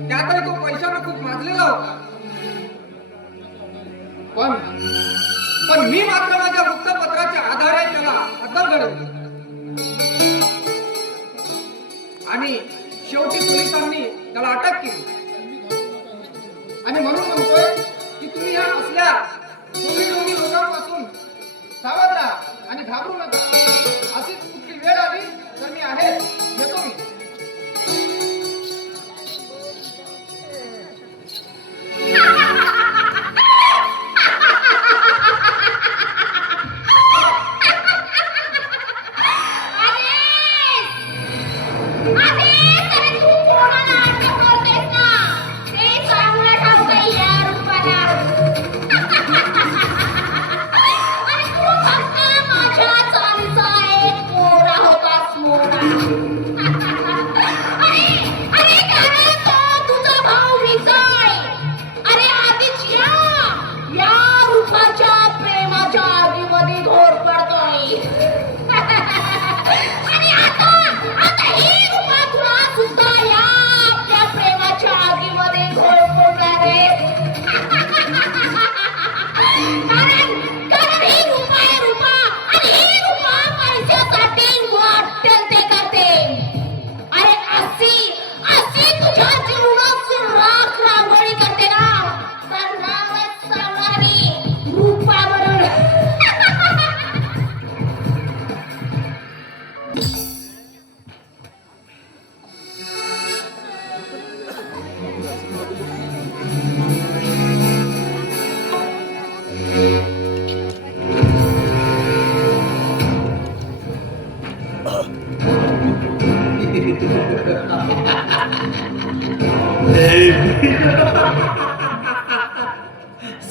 त्यातही तो पैशाने खूप माजलेला होता. पण मी मात्र माझ्या वृत्तपत्राच्या आधारे त्याला अद्दल घडवली आणि शेवटी पोलिसांनी त्याला अटक केली. आणि म्हणून म्हणतोय की तुम्ही या असल्या दोन्ही लोकांपासून सावध राहा आणि घाबरू नका. अशीच कुठली वेळ आली तर मी आहे, येतो मी.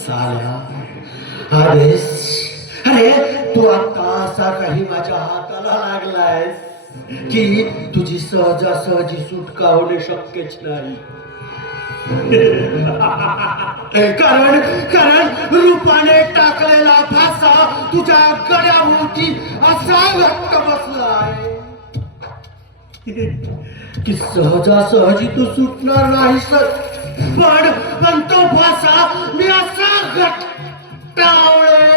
साला आदेश, अरे तू आता असा काही माझ्या हाताला लागलायस की तुझी सहजासहजी सुटका होणे शक्यच नाही. कारण कारण रूपाने टाकलेला फासा तुझ्या गळ्याभोवती असा घट्ट बसलाय की सहजासहजी तू सुटणार नाहीस. पण तो फासा मी असा घट्टावळे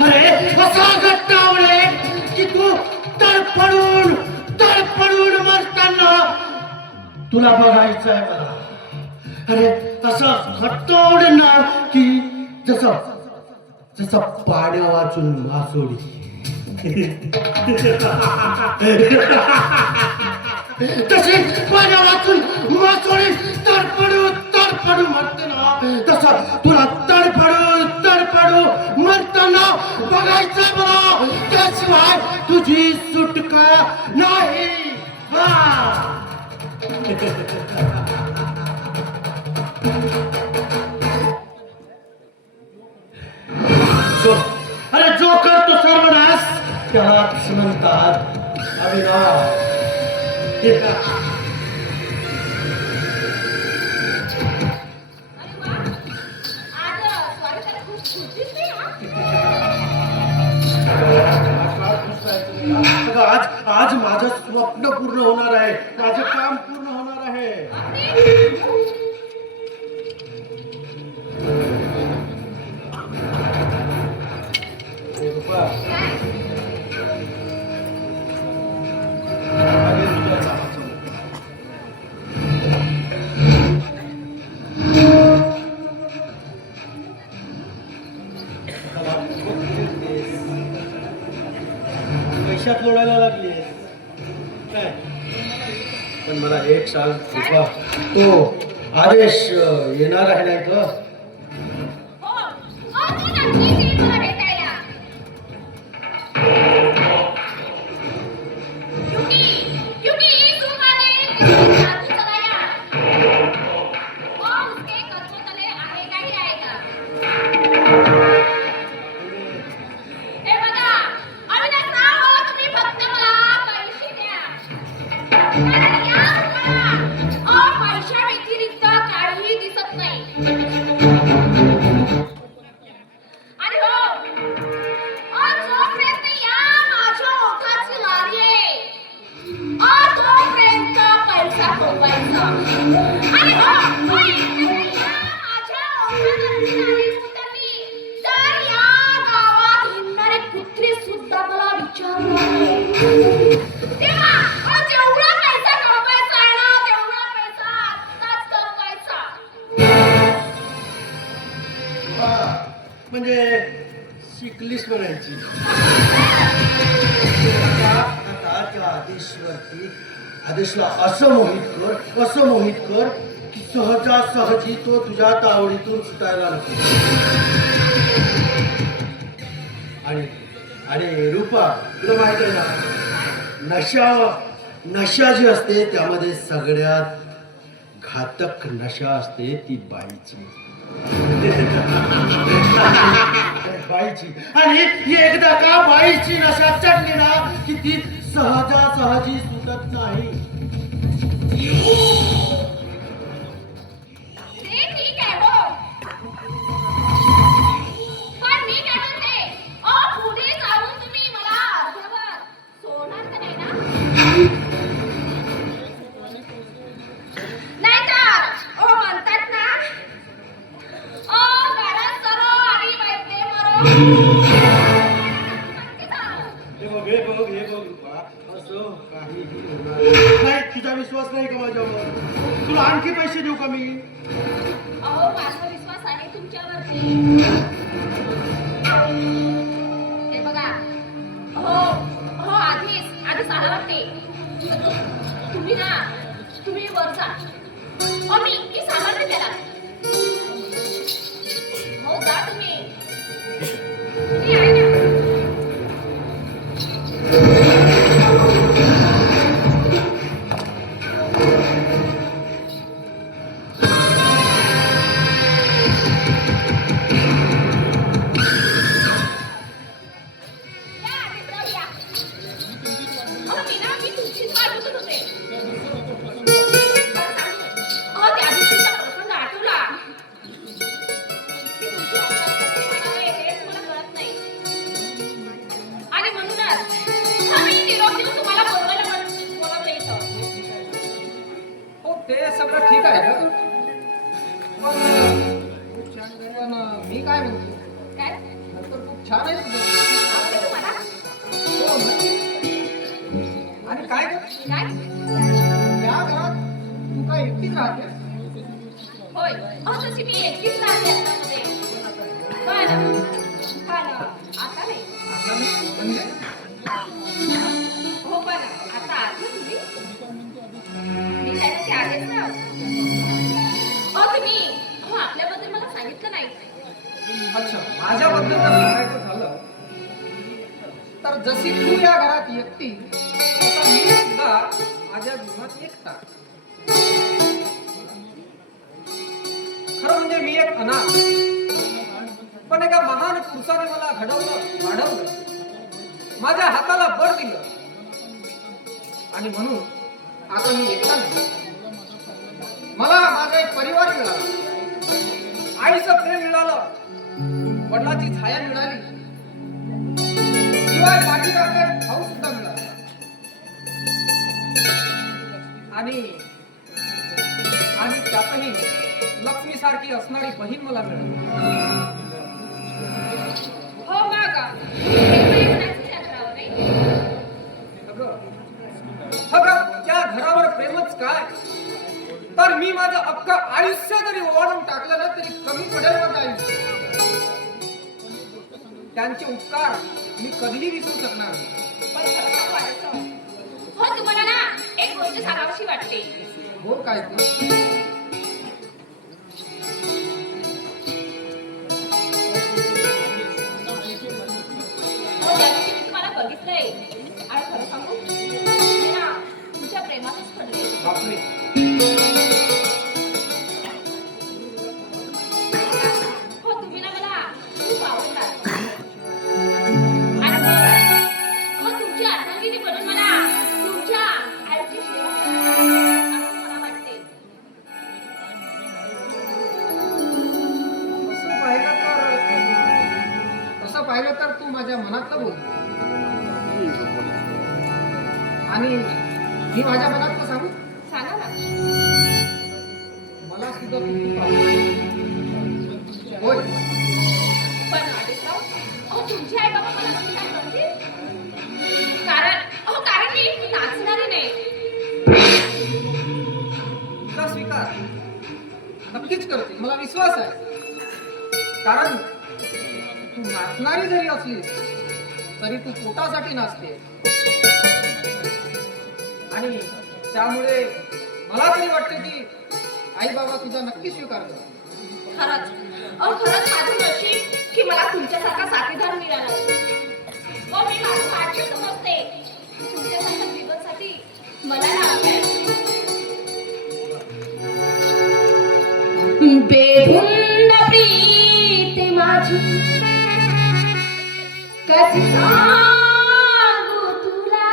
अरे असा घट्टावळे की तू तडफडून तडफडून मरताना तुला बघायचंय मला. अरे असं घट्टावड ना की जसं जसं पाण्या वाचून मासोडी. तशी पाण्या वाचून मासोडी तडफडू तडफडू मरते ना, तसं तुला तडफडू तडफडू मरताना बघायचं मला. त्याशिवाय तुझी सुटका नाही. अरे जो करतो सर्वनाश त्यालाच म्हणतात अभिनव. अरे वा, आज स्वागताला खूप खुश दिसते हा. आज माझं स्वप्न पूर्ण होणार आहे, माझं काम पूर्ण होणार आहे. पैशात लोळायला लागली काय? पण मला एक सांग कृपा, तो आदेश येणार आहे नाही का? हो, हो, तू नक्कीच येईल मला भेटायला. क्योंकि इस उम्र में जादू चलाया और उसके कदमों तले आएगा ही आएगा. हे बघा, अविनाश राव, तुम्ही फक्त मला पैसे द्या. कारण या रुपयाला पैशा व्यतिरिक्त काहीही दिसत नाही. आणि हो, जोपर्यंत या माझ्या ओठाची लाली आहे, तोपर्यंत पैसा कमवायचा. आणि हो, या माझ्या ओठावरची लाली उतरली तर या गावात हिंडणारे कुत्रे सुद्धा मला विचारणार. तेव्हा जेवढा पैसा कमवायचा आहे ना, तेवढा पैसा आत्ताच कमवायचा. म्हणजे शिकलीस म्हणायची. त्या आदेशला असं मोहित कर की सहजासहजी तो तुझ्या तावडीतून सुटायला नको. आणि रूपा, तुला माहित आहे ना, नशा जी असते त्यामध्ये सगळ्यात घातक नशा असते ती बाईची. आणि एकदा का बाईची नशा चढली ना की ती सहजासहजी सुटत नाही. ते ठीक आहे हो, पण मी काय म्हणते, पुढे जाऊन तुम्ही मला अर्धवट सोडणार तर नाही ना? नाहीतर म्हणतात ना, घरात सरो आणि वैद्य मरो. हे बघ रूपा, असं काहीही होणार नाही. तुझा विश्वास नाही का माझ्यावर? तुला आणखी पैसे देऊ का मी? माझा विश्वास आहे तुमच्यावरती. हे बघा, आधी सांगा लागते. तुम्ही वर जा. मी सामान त्याला. हो, जा तुम्ही. मी आहे ना. सगळं ठीक आहे का पण मी काय म्हणतो काय घर तर खूप छान आहे तुझं. आवडलं तुम्हाला हो, नक्की. आणि काय ग? काय या घरात तू काय एकटीच राहते होय तशी मी एकटीच राहते आतामध्ये पण आता नाही आता म्हणजे हो पण आता आत ना तुम्ही मी काय तशी आलेच ना तुम्ही आपल्याबद्दल मला सांगितलं नाही अच्छा माझ्याबद्दल जर सांगायचं झालं तर जशी तू या घरात एकटी तसा मी सुद्धा माझ्या जीवनात एकटा खरं म्हणजे मी एक अनाथ पण एका महान पुरुषाने मला घडवलं वाढवलं माझ्या हाताला बळ दिलं आणि म्हणून आता मी एकटा नाही मला माझा एक परिवार मिळाला आईचं प्रेम मिळालं वडिलाची छाया मिळाली शिवाय पाठीराखा भाऊ सुद्धा मिळाला आणि त्यातही लक्ष्मी सारखी असणारी बहीण मला मिळाली हो मागा म्हणायचं त्याच्यावर नाही अगं त्या घरावर प्रेमच काय तर मी माझं अख्खं आयुष्य जरी ओवाळून टाकलं ना तरी कमी पडेल माझं आयुष्य त्यांचे उपकार मी कधीही विसरू शकणार नाही. पण खरं सांगू वाटायचं हो तुम्हाला ना एक गोष्ट सांगावीशी वाटते हो काय ते? हो त्या दिवशी मी तुम्हाला बघितलंय आणि खरं सांगू मी ना तुमच्या प्रेमातच पडले बापरे हो तुम्ही ना मला खूप आवडतात आणि हो तुमची अर्धांगिनी बनून मला तुमच्या आईची सेवा करावी असं मला वाटते तसं पाहिलं तर तू माझ्या मनातलं बोल आणि मी माझ्या मनातलं सांगू सांगा ना मला सुद्धा तू खूप आवडते. होय पण आदेशराव अहो तुमचे आई बाबा मला स्वीकार करतील कारण मी नाचणारी नाही तुझा स्वीकार नक्कीच करते मला विश्वास आहे कारण तू नाचणारी जरी असली तरी तू पोटासाठी नाचते आणि त्यामुळे मला तरी वाटते की आई बाबा तुझा नक्की स्वीकार करतील खरंच माझं नशीब की मला तुमच्यासारखा साथीदार मिळाला मी माझं भाग्य समजते तुमच्यासारख्या जीवनसाठी मला ना बेधुंद प्रीत माझी कशी सांगू तुला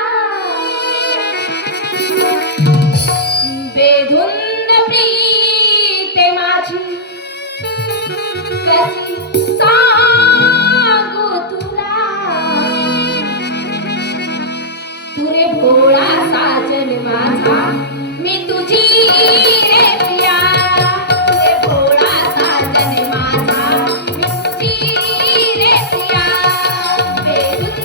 बेधुंद प्रीत माझी कशी सांगू तुला तुरे भोळा साजन माझा मी तुझी रे प्रिया तुरे भोळा साजन माझा मी तुझी रे प्रिया बेधुंद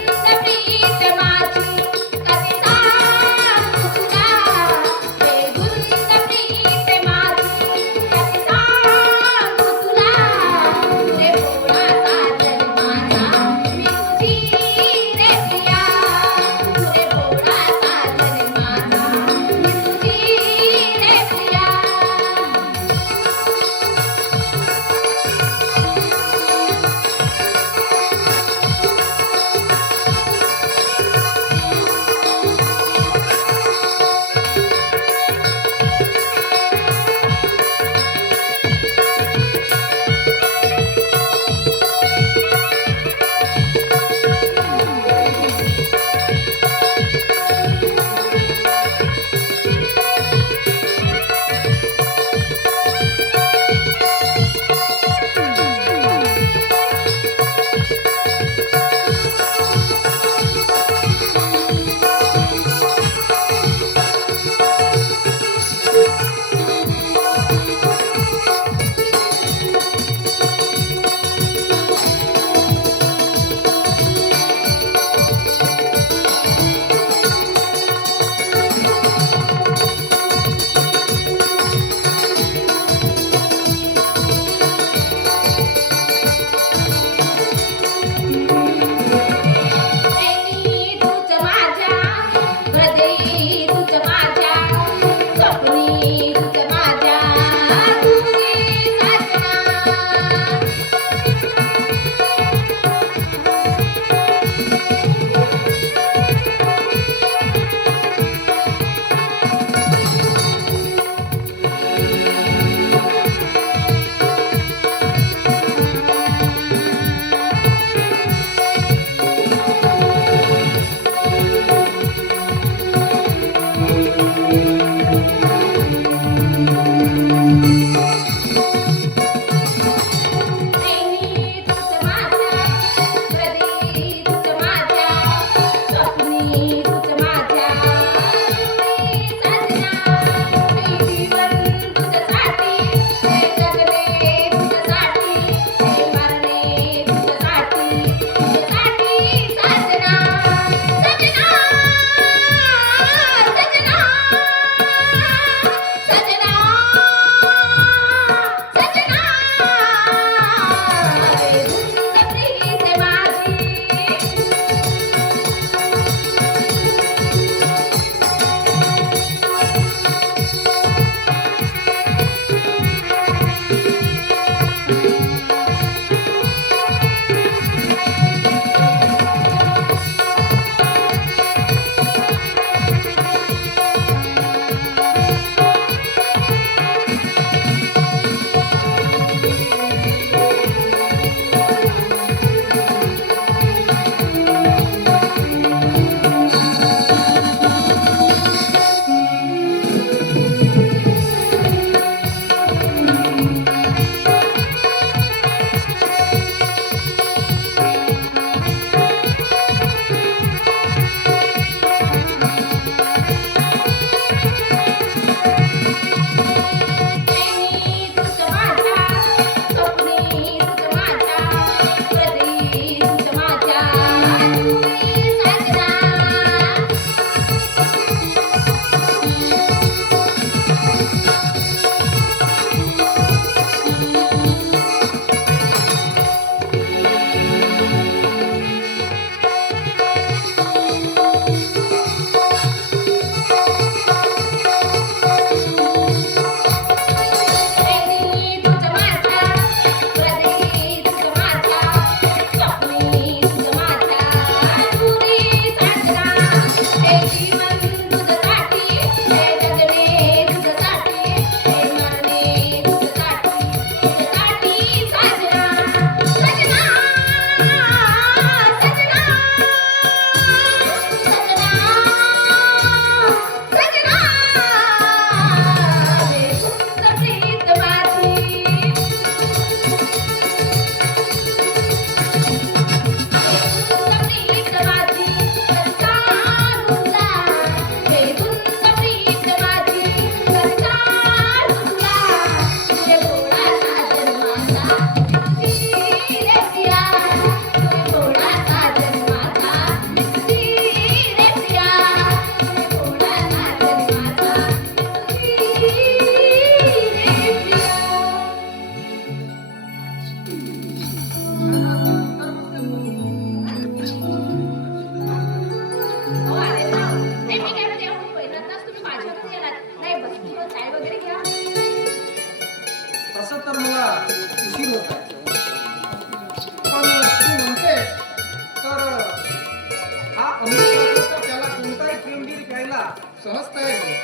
सहज तयारी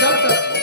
जमतात.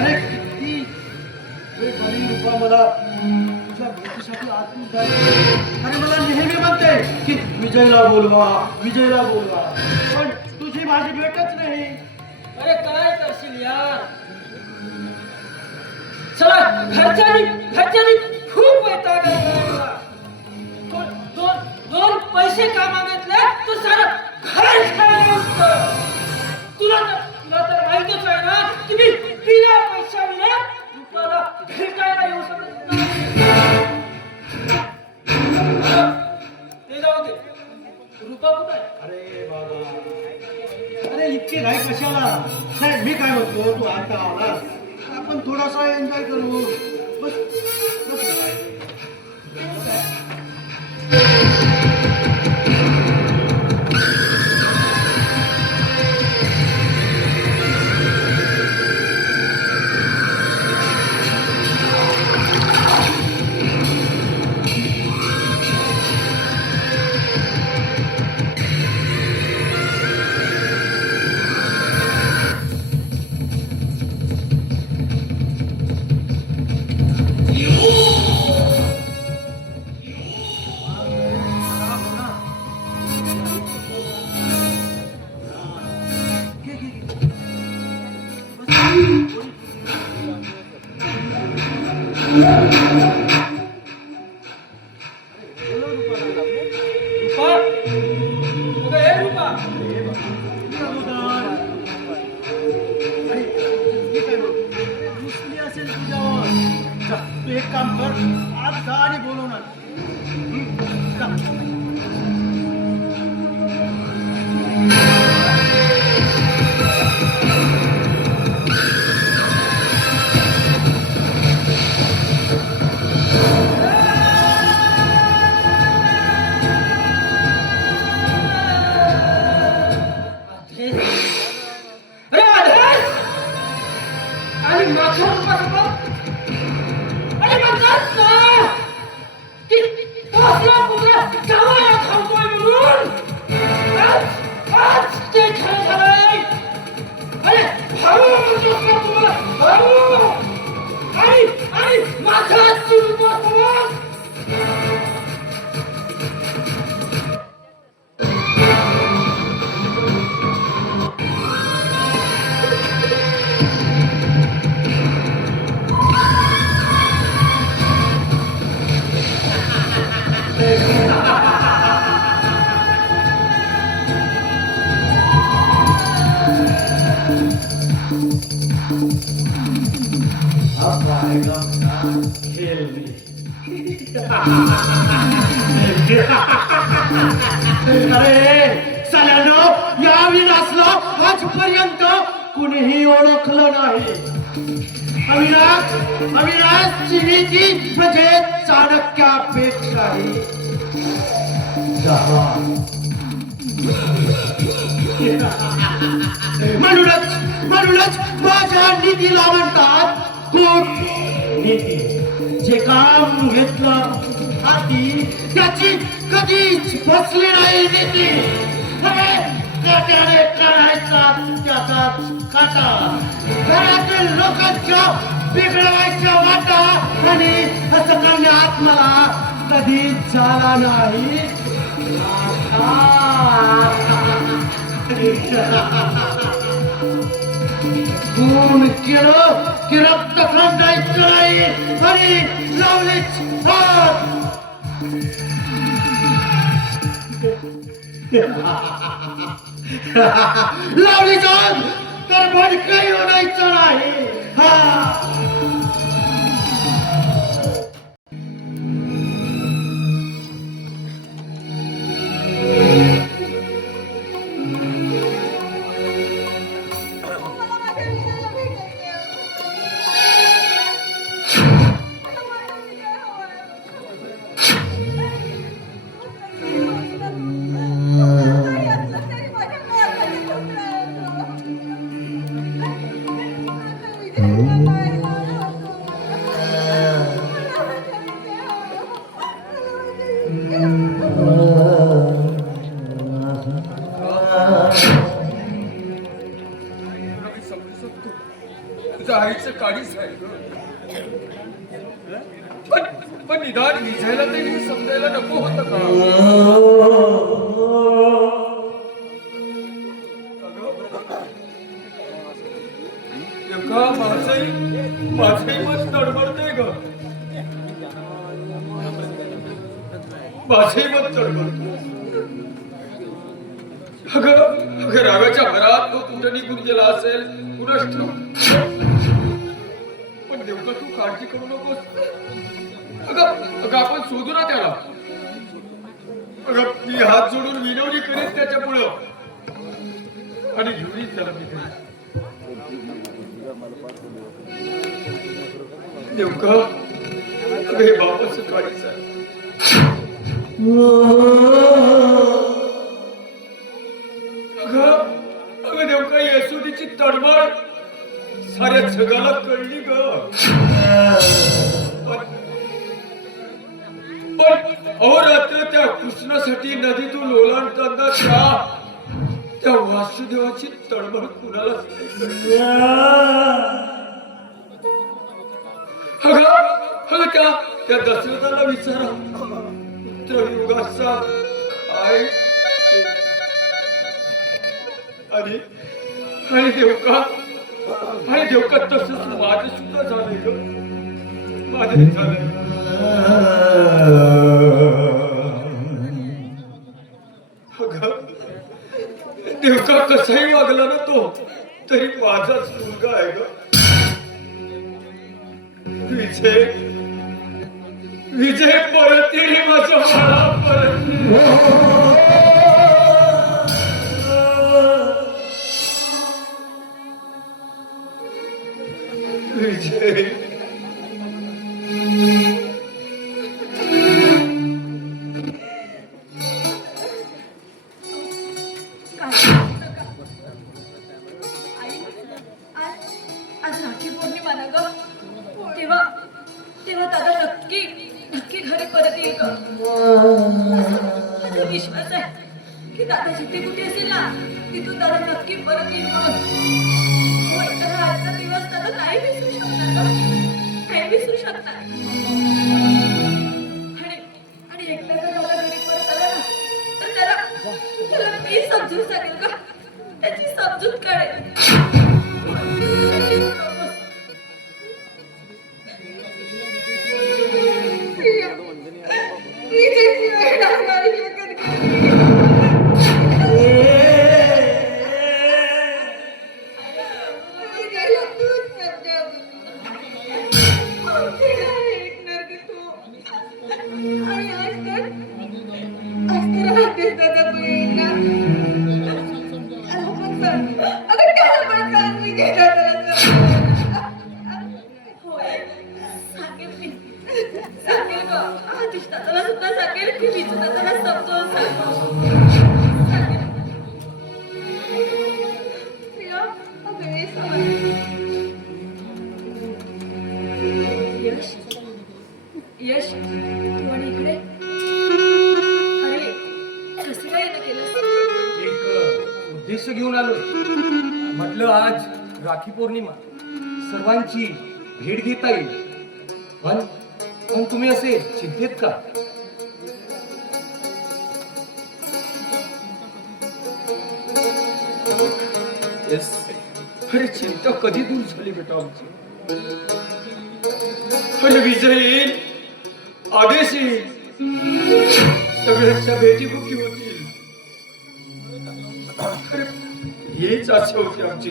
अरे किती वेळ झाली रूपा मला तुझ्या भेटीसाठी आतून आहे. अरे मला नेहमी म्हणते की विजयला बोलवा, विजयला बोलवा, पण तुझी माझी भेटच नाही. अरे काय करशील यार. चला घरच्यांनी खूप वैताग आलाय मला. दोन पैसे का मागितले तू सारं घर छाडलं होतं. तुला तर माहितच आहे ना की मी बिना पैशाविना रुपाला भेटायला येऊ शकत नाही. ते जाऊ दे. रुपा कुठे आहे? अरे बाबा, अरे इतके घाई कशाला. नाही मी काय म्हणतो, तू आता आलास आपण थोडासा एन्जॉय करू. बस बस. रुपा कुठे आहे रुपा? तू एक काम कर, आज जा आणि बोलव ना. अरे आदेश आणि माझ्या रुपासोबत अरे म्हणतात ना की पोचला पुत्र जावया खावतोय म्हणून. आज ते खरं झालंय. अरे भाऊ म्हणतो का तुम्हाला भाऊ आणि माझा रुपासोबत अरे साल्यानो, या विलासला आजपर्यंत कुणीही ओळखलं नाही. अविनाशची नीती म्हणजे चाणक्यापेक्षाही जहाल. म्हणूनच माझ्या नीतीला म्हणतात कूट नीती. जे काम घेतलं हाती त्याची कधीच बसली नाही नीती. काट्याने काढायचा त्याचाच काटा. घरातील लोकांच्या बिघडवायच्या वाटा आणि असं करण्यात मला कधीच झाला नाही. खून केलं की रक्त खंडायचं नाही आणि लावलीच हात. लावली जाऊन तर भडकही होण्याचं नाही. तुझ्या आईचं काळीच आहे ग. पण निदान विजयला तरी समजायला नको होतं का? एका माझंही मन तडमडतंय ग. माझंही मन तडमडतंय. अगं रागाच्या भरात तो कुठं निघून गेला असेल कुणास ठाऊक. पण देवका तू काळजी करू नकोस. अगं आपण शोधू ना त्याला. अगं मी हात जोडून विनवणी करीन त्याच्या पुढं आणि घेऊन त्याला मी घरी. देवका अगं हे बापाचं काळीच आहे. अगं देवका येसुडीची तडमड साऱ्या जगाला कळली ग. पण अहोरात्र त्या कृष्णासाठी नदीतून ओलांडताना त्या वासुदेवाची तडमड कुणाला अगं त्या दशरथाला विचारा पुत्रयुगाचा काय. आणि देवका तसंच माझं सुद्धा झालंय ग. माझं झालंय. देवका कसाही वागला ना तो तरी माझाच मुलगा आहे ग. विजय परत येईल माझं मला परत विजय. आज राखी पौर्णिमा ना ग. तेव्हा दादा नक्की घरी परत येईल ग. माझा विश्वास आहे की दादा जिथे कुठे असेल ना तिथून दादा नक्की परत येईल म्हणून. आजचा दिवस दादा नाही विसरू शकणार ग. नाही विसरू शकणार. आणि एकदा जर दादा घरी परत आला ना तर त्याला मी समजून सांगेल का. त्याची समजूत कळेल. यश तू आणि इकडे. अरे कसं काय केलंस? एक उद्देश घेऊन आलो. म्हटलं आज राखी पौर्णिमा सर्वांची भेट घेता येईल. पण तुम्ही असे चिंतेत का? अरे चिंता कधी दूर झाली बेटा आमची. अरे विजय येईल, आदेश येईल, सगळ्यांच्या भेटीमुखी होतील. अरे हीच आशा होती आमची.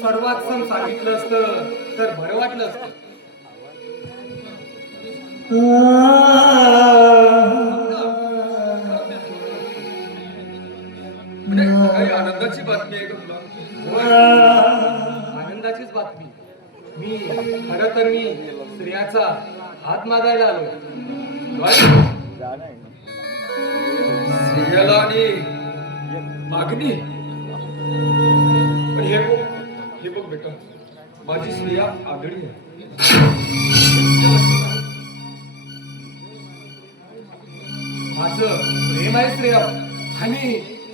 सर्वात सण सांगितलं असतं तर बरं वाटलं असतं. काही आनंदाची बातमी आहे का तुला? आनंदाचीच बातमी. खरं तर मी स्त्रियाचा हात मागायला आलो. स्त्रियाला आणि मागणी. पण हे बघ बेटा, माझी स्त्रिया आगळी आहे. माझं प्रेम आहे श्रेया आणि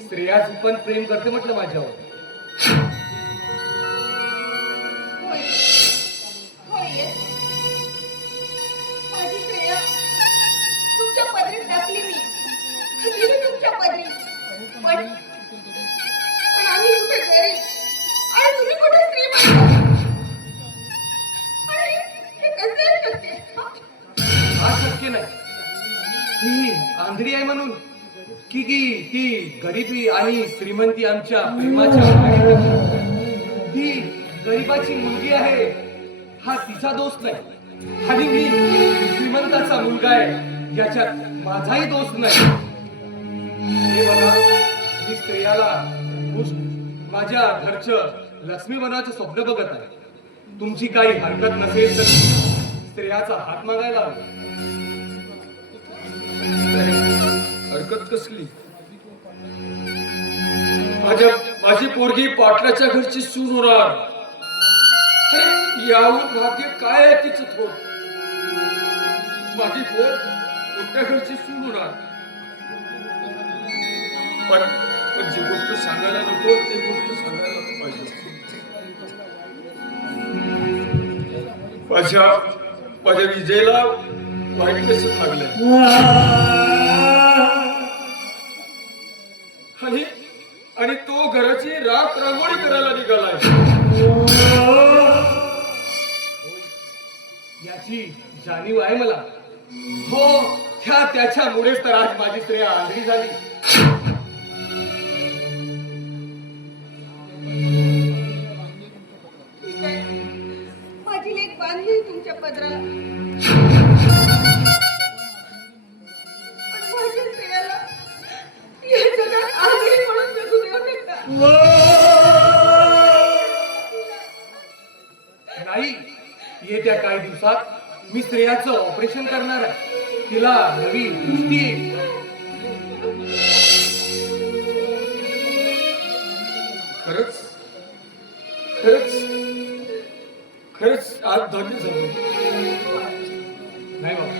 श्रेयाची पण प्रेम करते म्हटलं माझ्यावर. होय. होय. माझी श्रेया तुमच्या पदरी टाकली मी. दिली तुमच्या पदरी. पण आम्ही कुठे गरीब आणि तुम्ही कुठे श्रीमंत. आणि हे कसं शक्य आहे? हा शक्य नाही. ही आंधळी आहे म्हणून की ती गरिबी आणि श्रीमंती आमच्या प्रेमाच्या मायेत. ही गरिबाची मुलगी आहे हा तिचा दोष नाही आणि मी श्रीमंताचा मुलगा आहे याच्यात माझाही दोष नाही. हे बघा मी श्रेयाला माझ्या घरचं लक्ष्मी बनाचं स्वप्न बघत आहे. तुमची काही हरकत नसेल तर स्त्रियाचा हात मागायला हवा. हरकत कसली? माझी पोरगी पाटलाच्या घरची सून होणार. अरे याहून भाग्य काय आहे तिचं थोड. माझी पोर मोठ्या घरची सून होणार. पण जी गोष्ट सांगायला नको ती गोष्ट सांगायला पाहिजे. माझ्या विजयला वाईट कसं लागलं आणि तो घराची राख रांगोळी करायला निघालाय. याची जाणीव आहे मला. हो त्याच्यामुळेच तर आज माझी स्त्रिया आंधळी झाली. माझी लेक बांधली तुमच्या पदराला. पण माझ्या स्त्रियाला या जगात आंधळी म्हणून जगू देऊ नका. नाही, येत्या काही दिवसात मी स्त्रियाचं ऑपरेशन करणार आहे. तिला नवी दृष्टी येईल. खरंच आज धन्य झालं. नाही बाबा,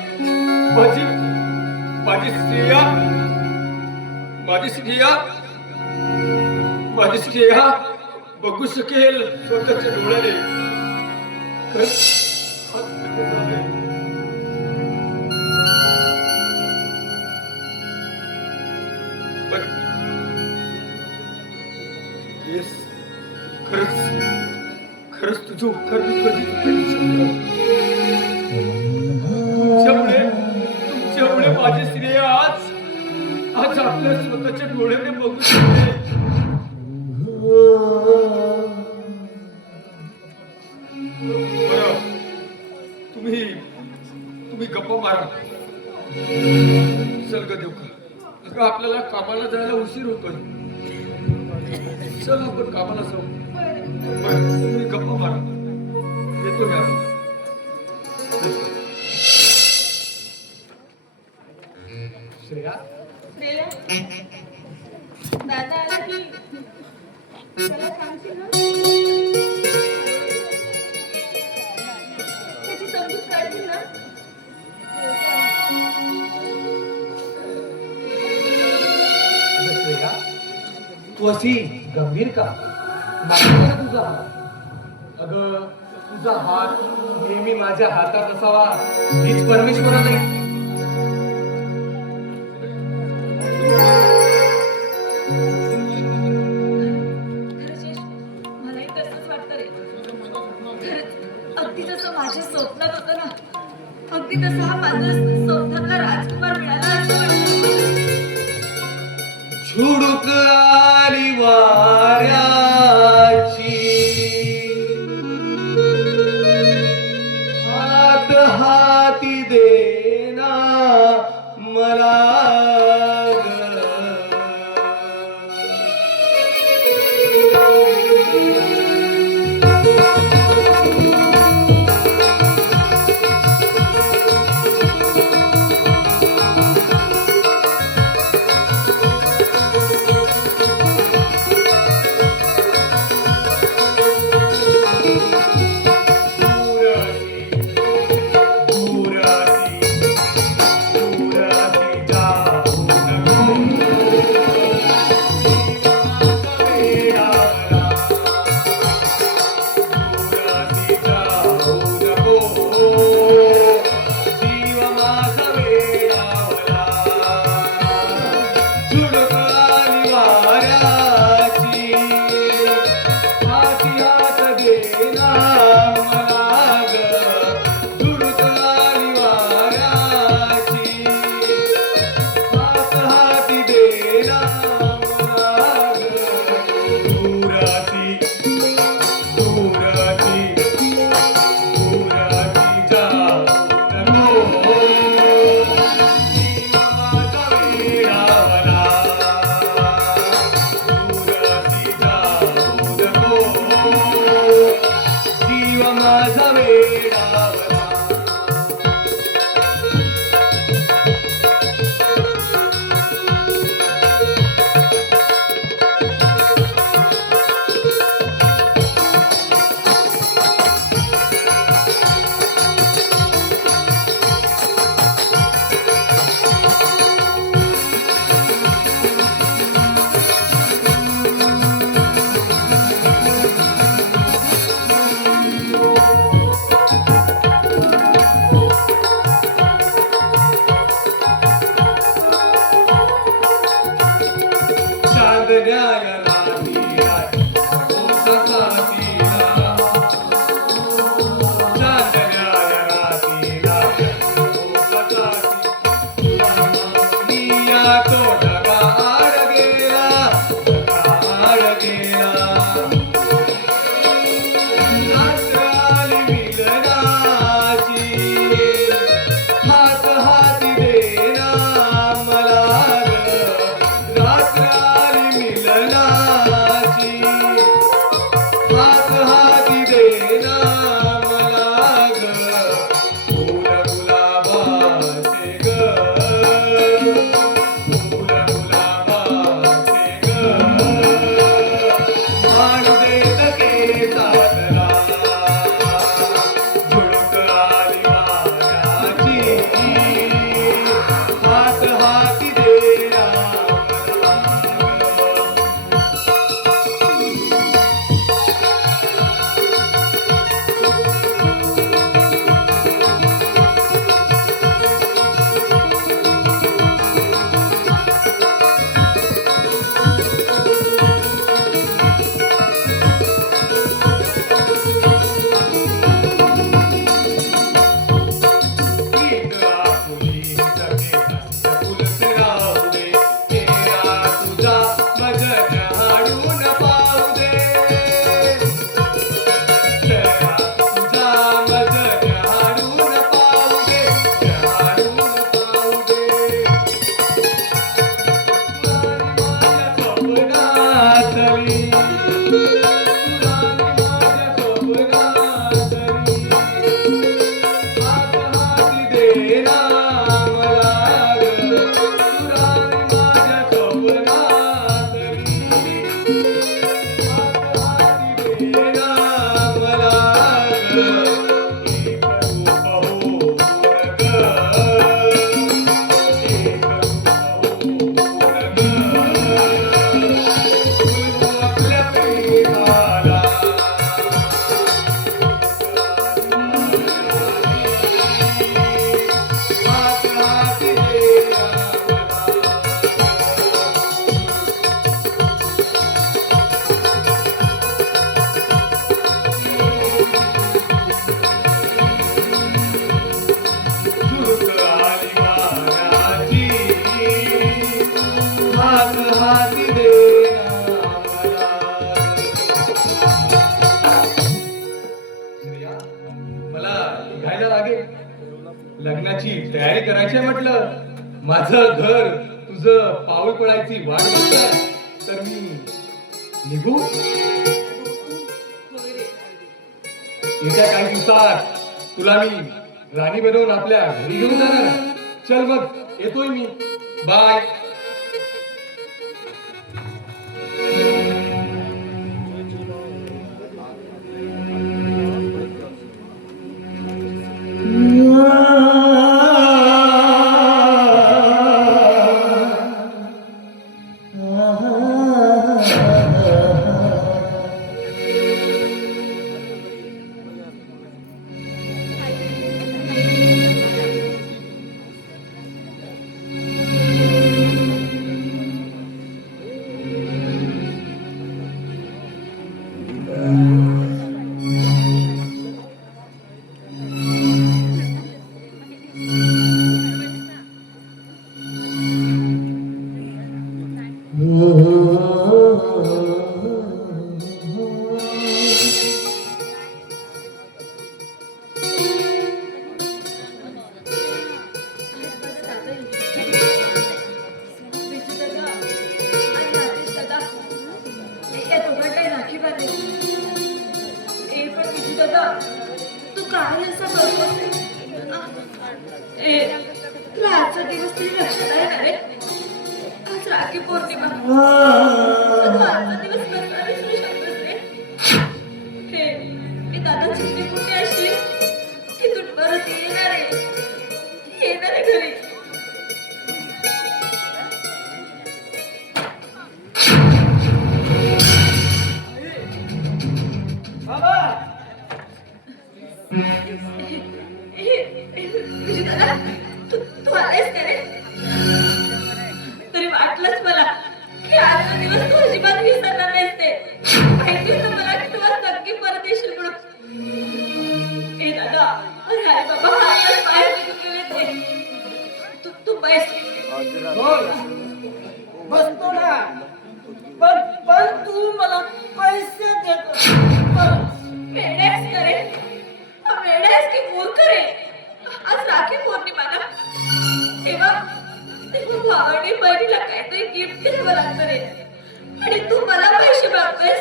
माझी स्त्रिया बघू शकेल स्वतःच्या डोळ्याने. खरंच आज धन्य झालंय. पण येस, खरंच तुझं उपकार मी कधीच फेडू शकतो. तुमच्यामुळे माझी स्त्री आज आपल्या स्वतःच्या डोळ्याने बघू शकते. बरं, तुम्ही गप्पा मारा. चल ग देऊ का? अगं आपल्याला कामाला जायला उशीर होतोय. चल आपण कामाला जाऊ. तुम्ही गप्पा मारा. येतो मी आता. श्रेया, श्रेया, दादा आला की त्याला सांगशील ना? त्याची समजूत काढशील ना? श्रेया, तू अशी गंभीर का? माझ्याकडे तुझा हात. अगं तुझा हात नेहमी माझ्या हातात असावा हीच परमेश्वराला नाही. मलाही तसंच वाटतं रे. खरंच अगदी जसं माझ्या स्वप्नात होतं ना, अगदी तसा हा माझा स्वप्नातला राजकुमार मिळाला असं वाटतं. झुडूक आली वाऱ्याची हाती देना मला चांदण्याला रातीला साथीला चांदण्याला रातीला निया तो ढगाळ गेला रात्राली मिलनाची हात हाती देना मला रात्राली मिलनाची हात हाती देना मला फूल गुलाबाचे फूल गुलाबाचे माणू देत केसातला झुळूक आली वाऱ्याची हात हाती देना मला घ्यायला लागेल लग्नाची तयारी करायची आहे म्हटलं माझं घर तुझं पाऊल पडायची वाट बघताय तर मी निघू येत्या काही दिवसात तुला मी राणी बनवून आपल्या घरी घेऊन जाणार चल मग येतोय मी बाय तू काय असं करतोस तुला आजचा दिवस तरी लक्षात आहे ना रे आज राखी पौर्णिमा तू आजचा दिवस कसा विसरू शकतोस रे हे मी दादा सुट्टी कुठे असली की तू परत येणार आहे घरी तू आलायस का रे तरी वाटलंच मला की आजचा दिवस तू होय बसतो ना पण तू मला पैसे देतो वेड्यास करे वेड्यास की मूर्ख रे आज राखी पौर्णिमा ना तेव्हा भावाने बहिणीला काहीतरी गिफ्ट द्यावं लागतं रे आणि तू मला पैसे मागतोयस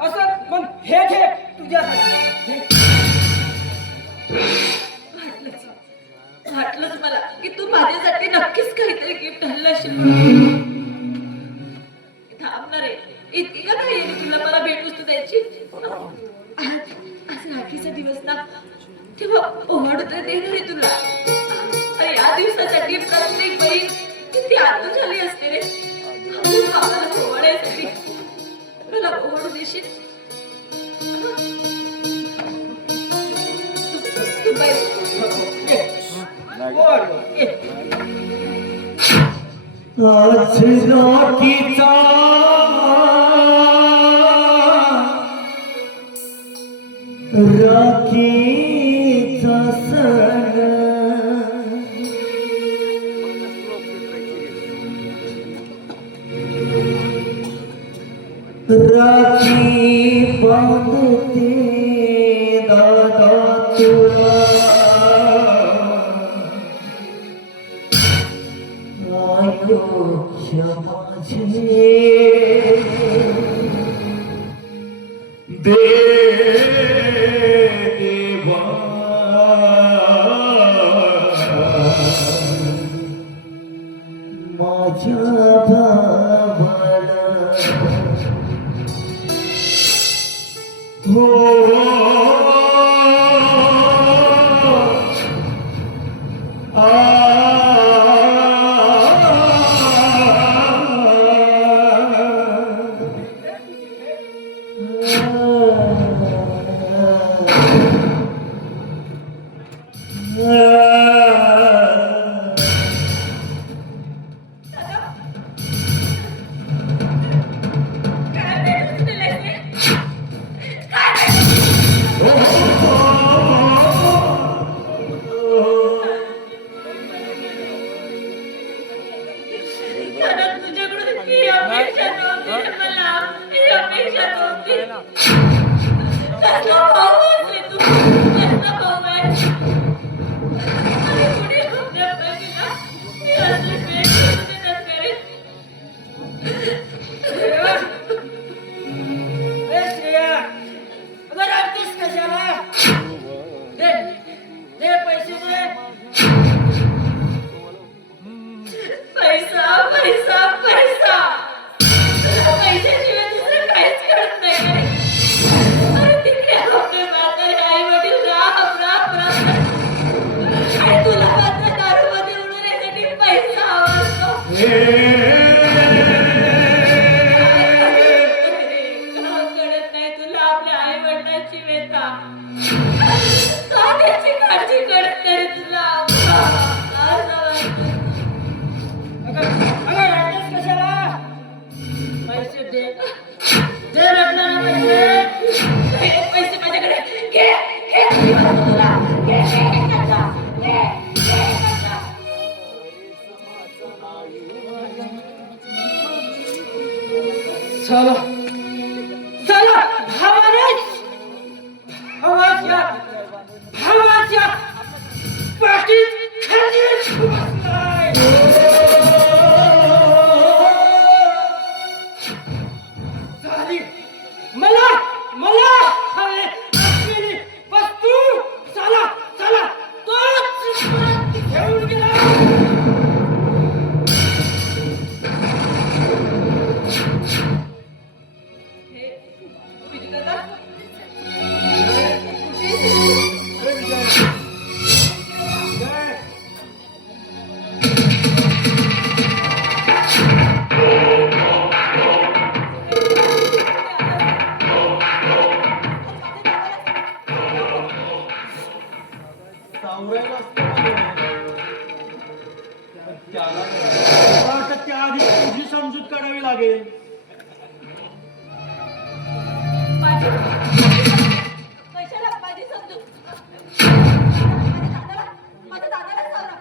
असं मग हे घे तुझ्यासाठी वाटलंच मला की तू माझ्यासाठी नक्कीच काहीतरी गिफ्ट आणलं असेल म्हणून. थांब ना रे इतकी का नाही आली तुला मला भेटवस्तू द्यायची आज राखीचा दिवस ना तेव्हा ओवाळून देणार आहे तुला आणि या दिवसासाठी प्रत्येक बहीण किती आतुर झाली असते रे आम्हाला ओवाळायसाठी मला ओवाळू देशील तू आज राखीचा सण राखी बांधते दादा तुला आयुष्य माझे देवा माझ्या भावाला हो तुझ्याकडून ही अपेक्षा नव्हती मला ही अपेक्षा नव्हती कसला भाऊ आहेस रे तू कसला भाऊ आहेस अरे पुढे आपल्या बहिणीला मी असली भेट करून देणार करे श्रेया अगं रागतेस कशाला दे पैसे दे पैसा पैसा पैसा पैशाशिवाय दुसरं काहीच कळत नाही रे. अरे तिकडे आपले म्हातारे आई वडील राम राम राम आणि तुला मात्र दारूमध्ये उडून येण्यासाठी पैसा हवा असतो का कळत नाही तुला आपल्या आई वडिलांची व्यथा का त्याची काळजी कळत नाही तुला अगं रागतेस कशाला पैसे दे दे म्हटलं ना पैसे पैसे माझ्याकडे घे घे तुला घे चला चला भावाच्या पाठीत खंजीर बसलाय झाली मला हवे असलेली वस्तू चला तोच घेऊन गेला त्याआधी तुझी समजूत काढावी लागेल कशाला माझी समजू माझ्या दादाला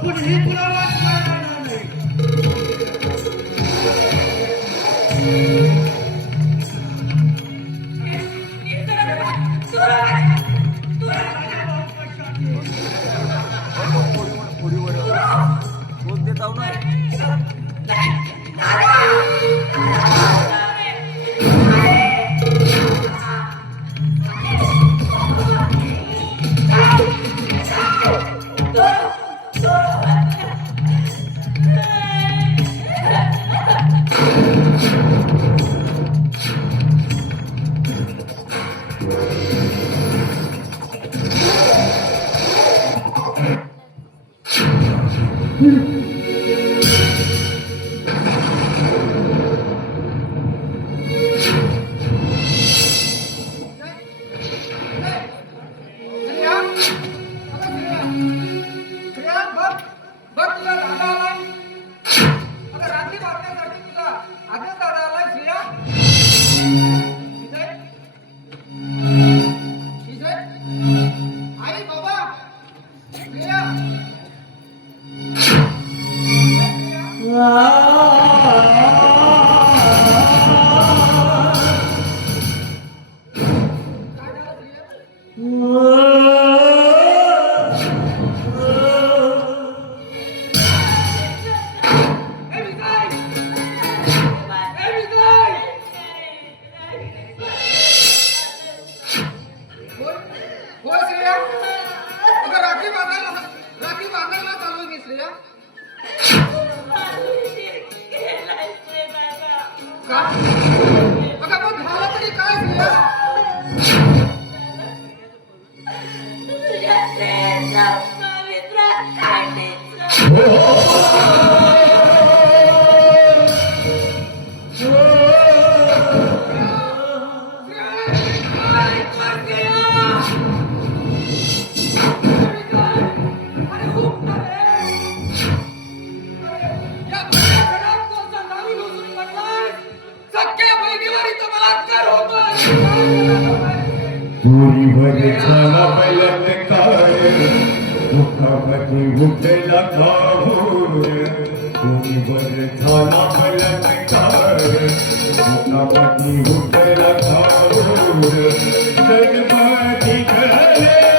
कुणीही तुला वाचवायला येणार नाही. श्रेया, बघ बघ तुला दादा आलाय. आता रात्री मारण्यासाठी तुला आजच दादा आलाय श्रेया. विजय? विजय? आई बाबा श्रेया. काय झालं श्रेया? ए विजय! ए विजय! होय होय श्रेया. अगं राखी बांधायला चालू मी श्रेया. का? अगं मग झालं तरी काय श्रेया? तुझ्या प्रेमाचा पवित्र काठीचा पुरीवर झाला बलात्कार दुःखामध्ये उठला घाऊर पुरीवर झाला बलात्कार दुःखामध्ये उठला घाऊर जन्माची घडले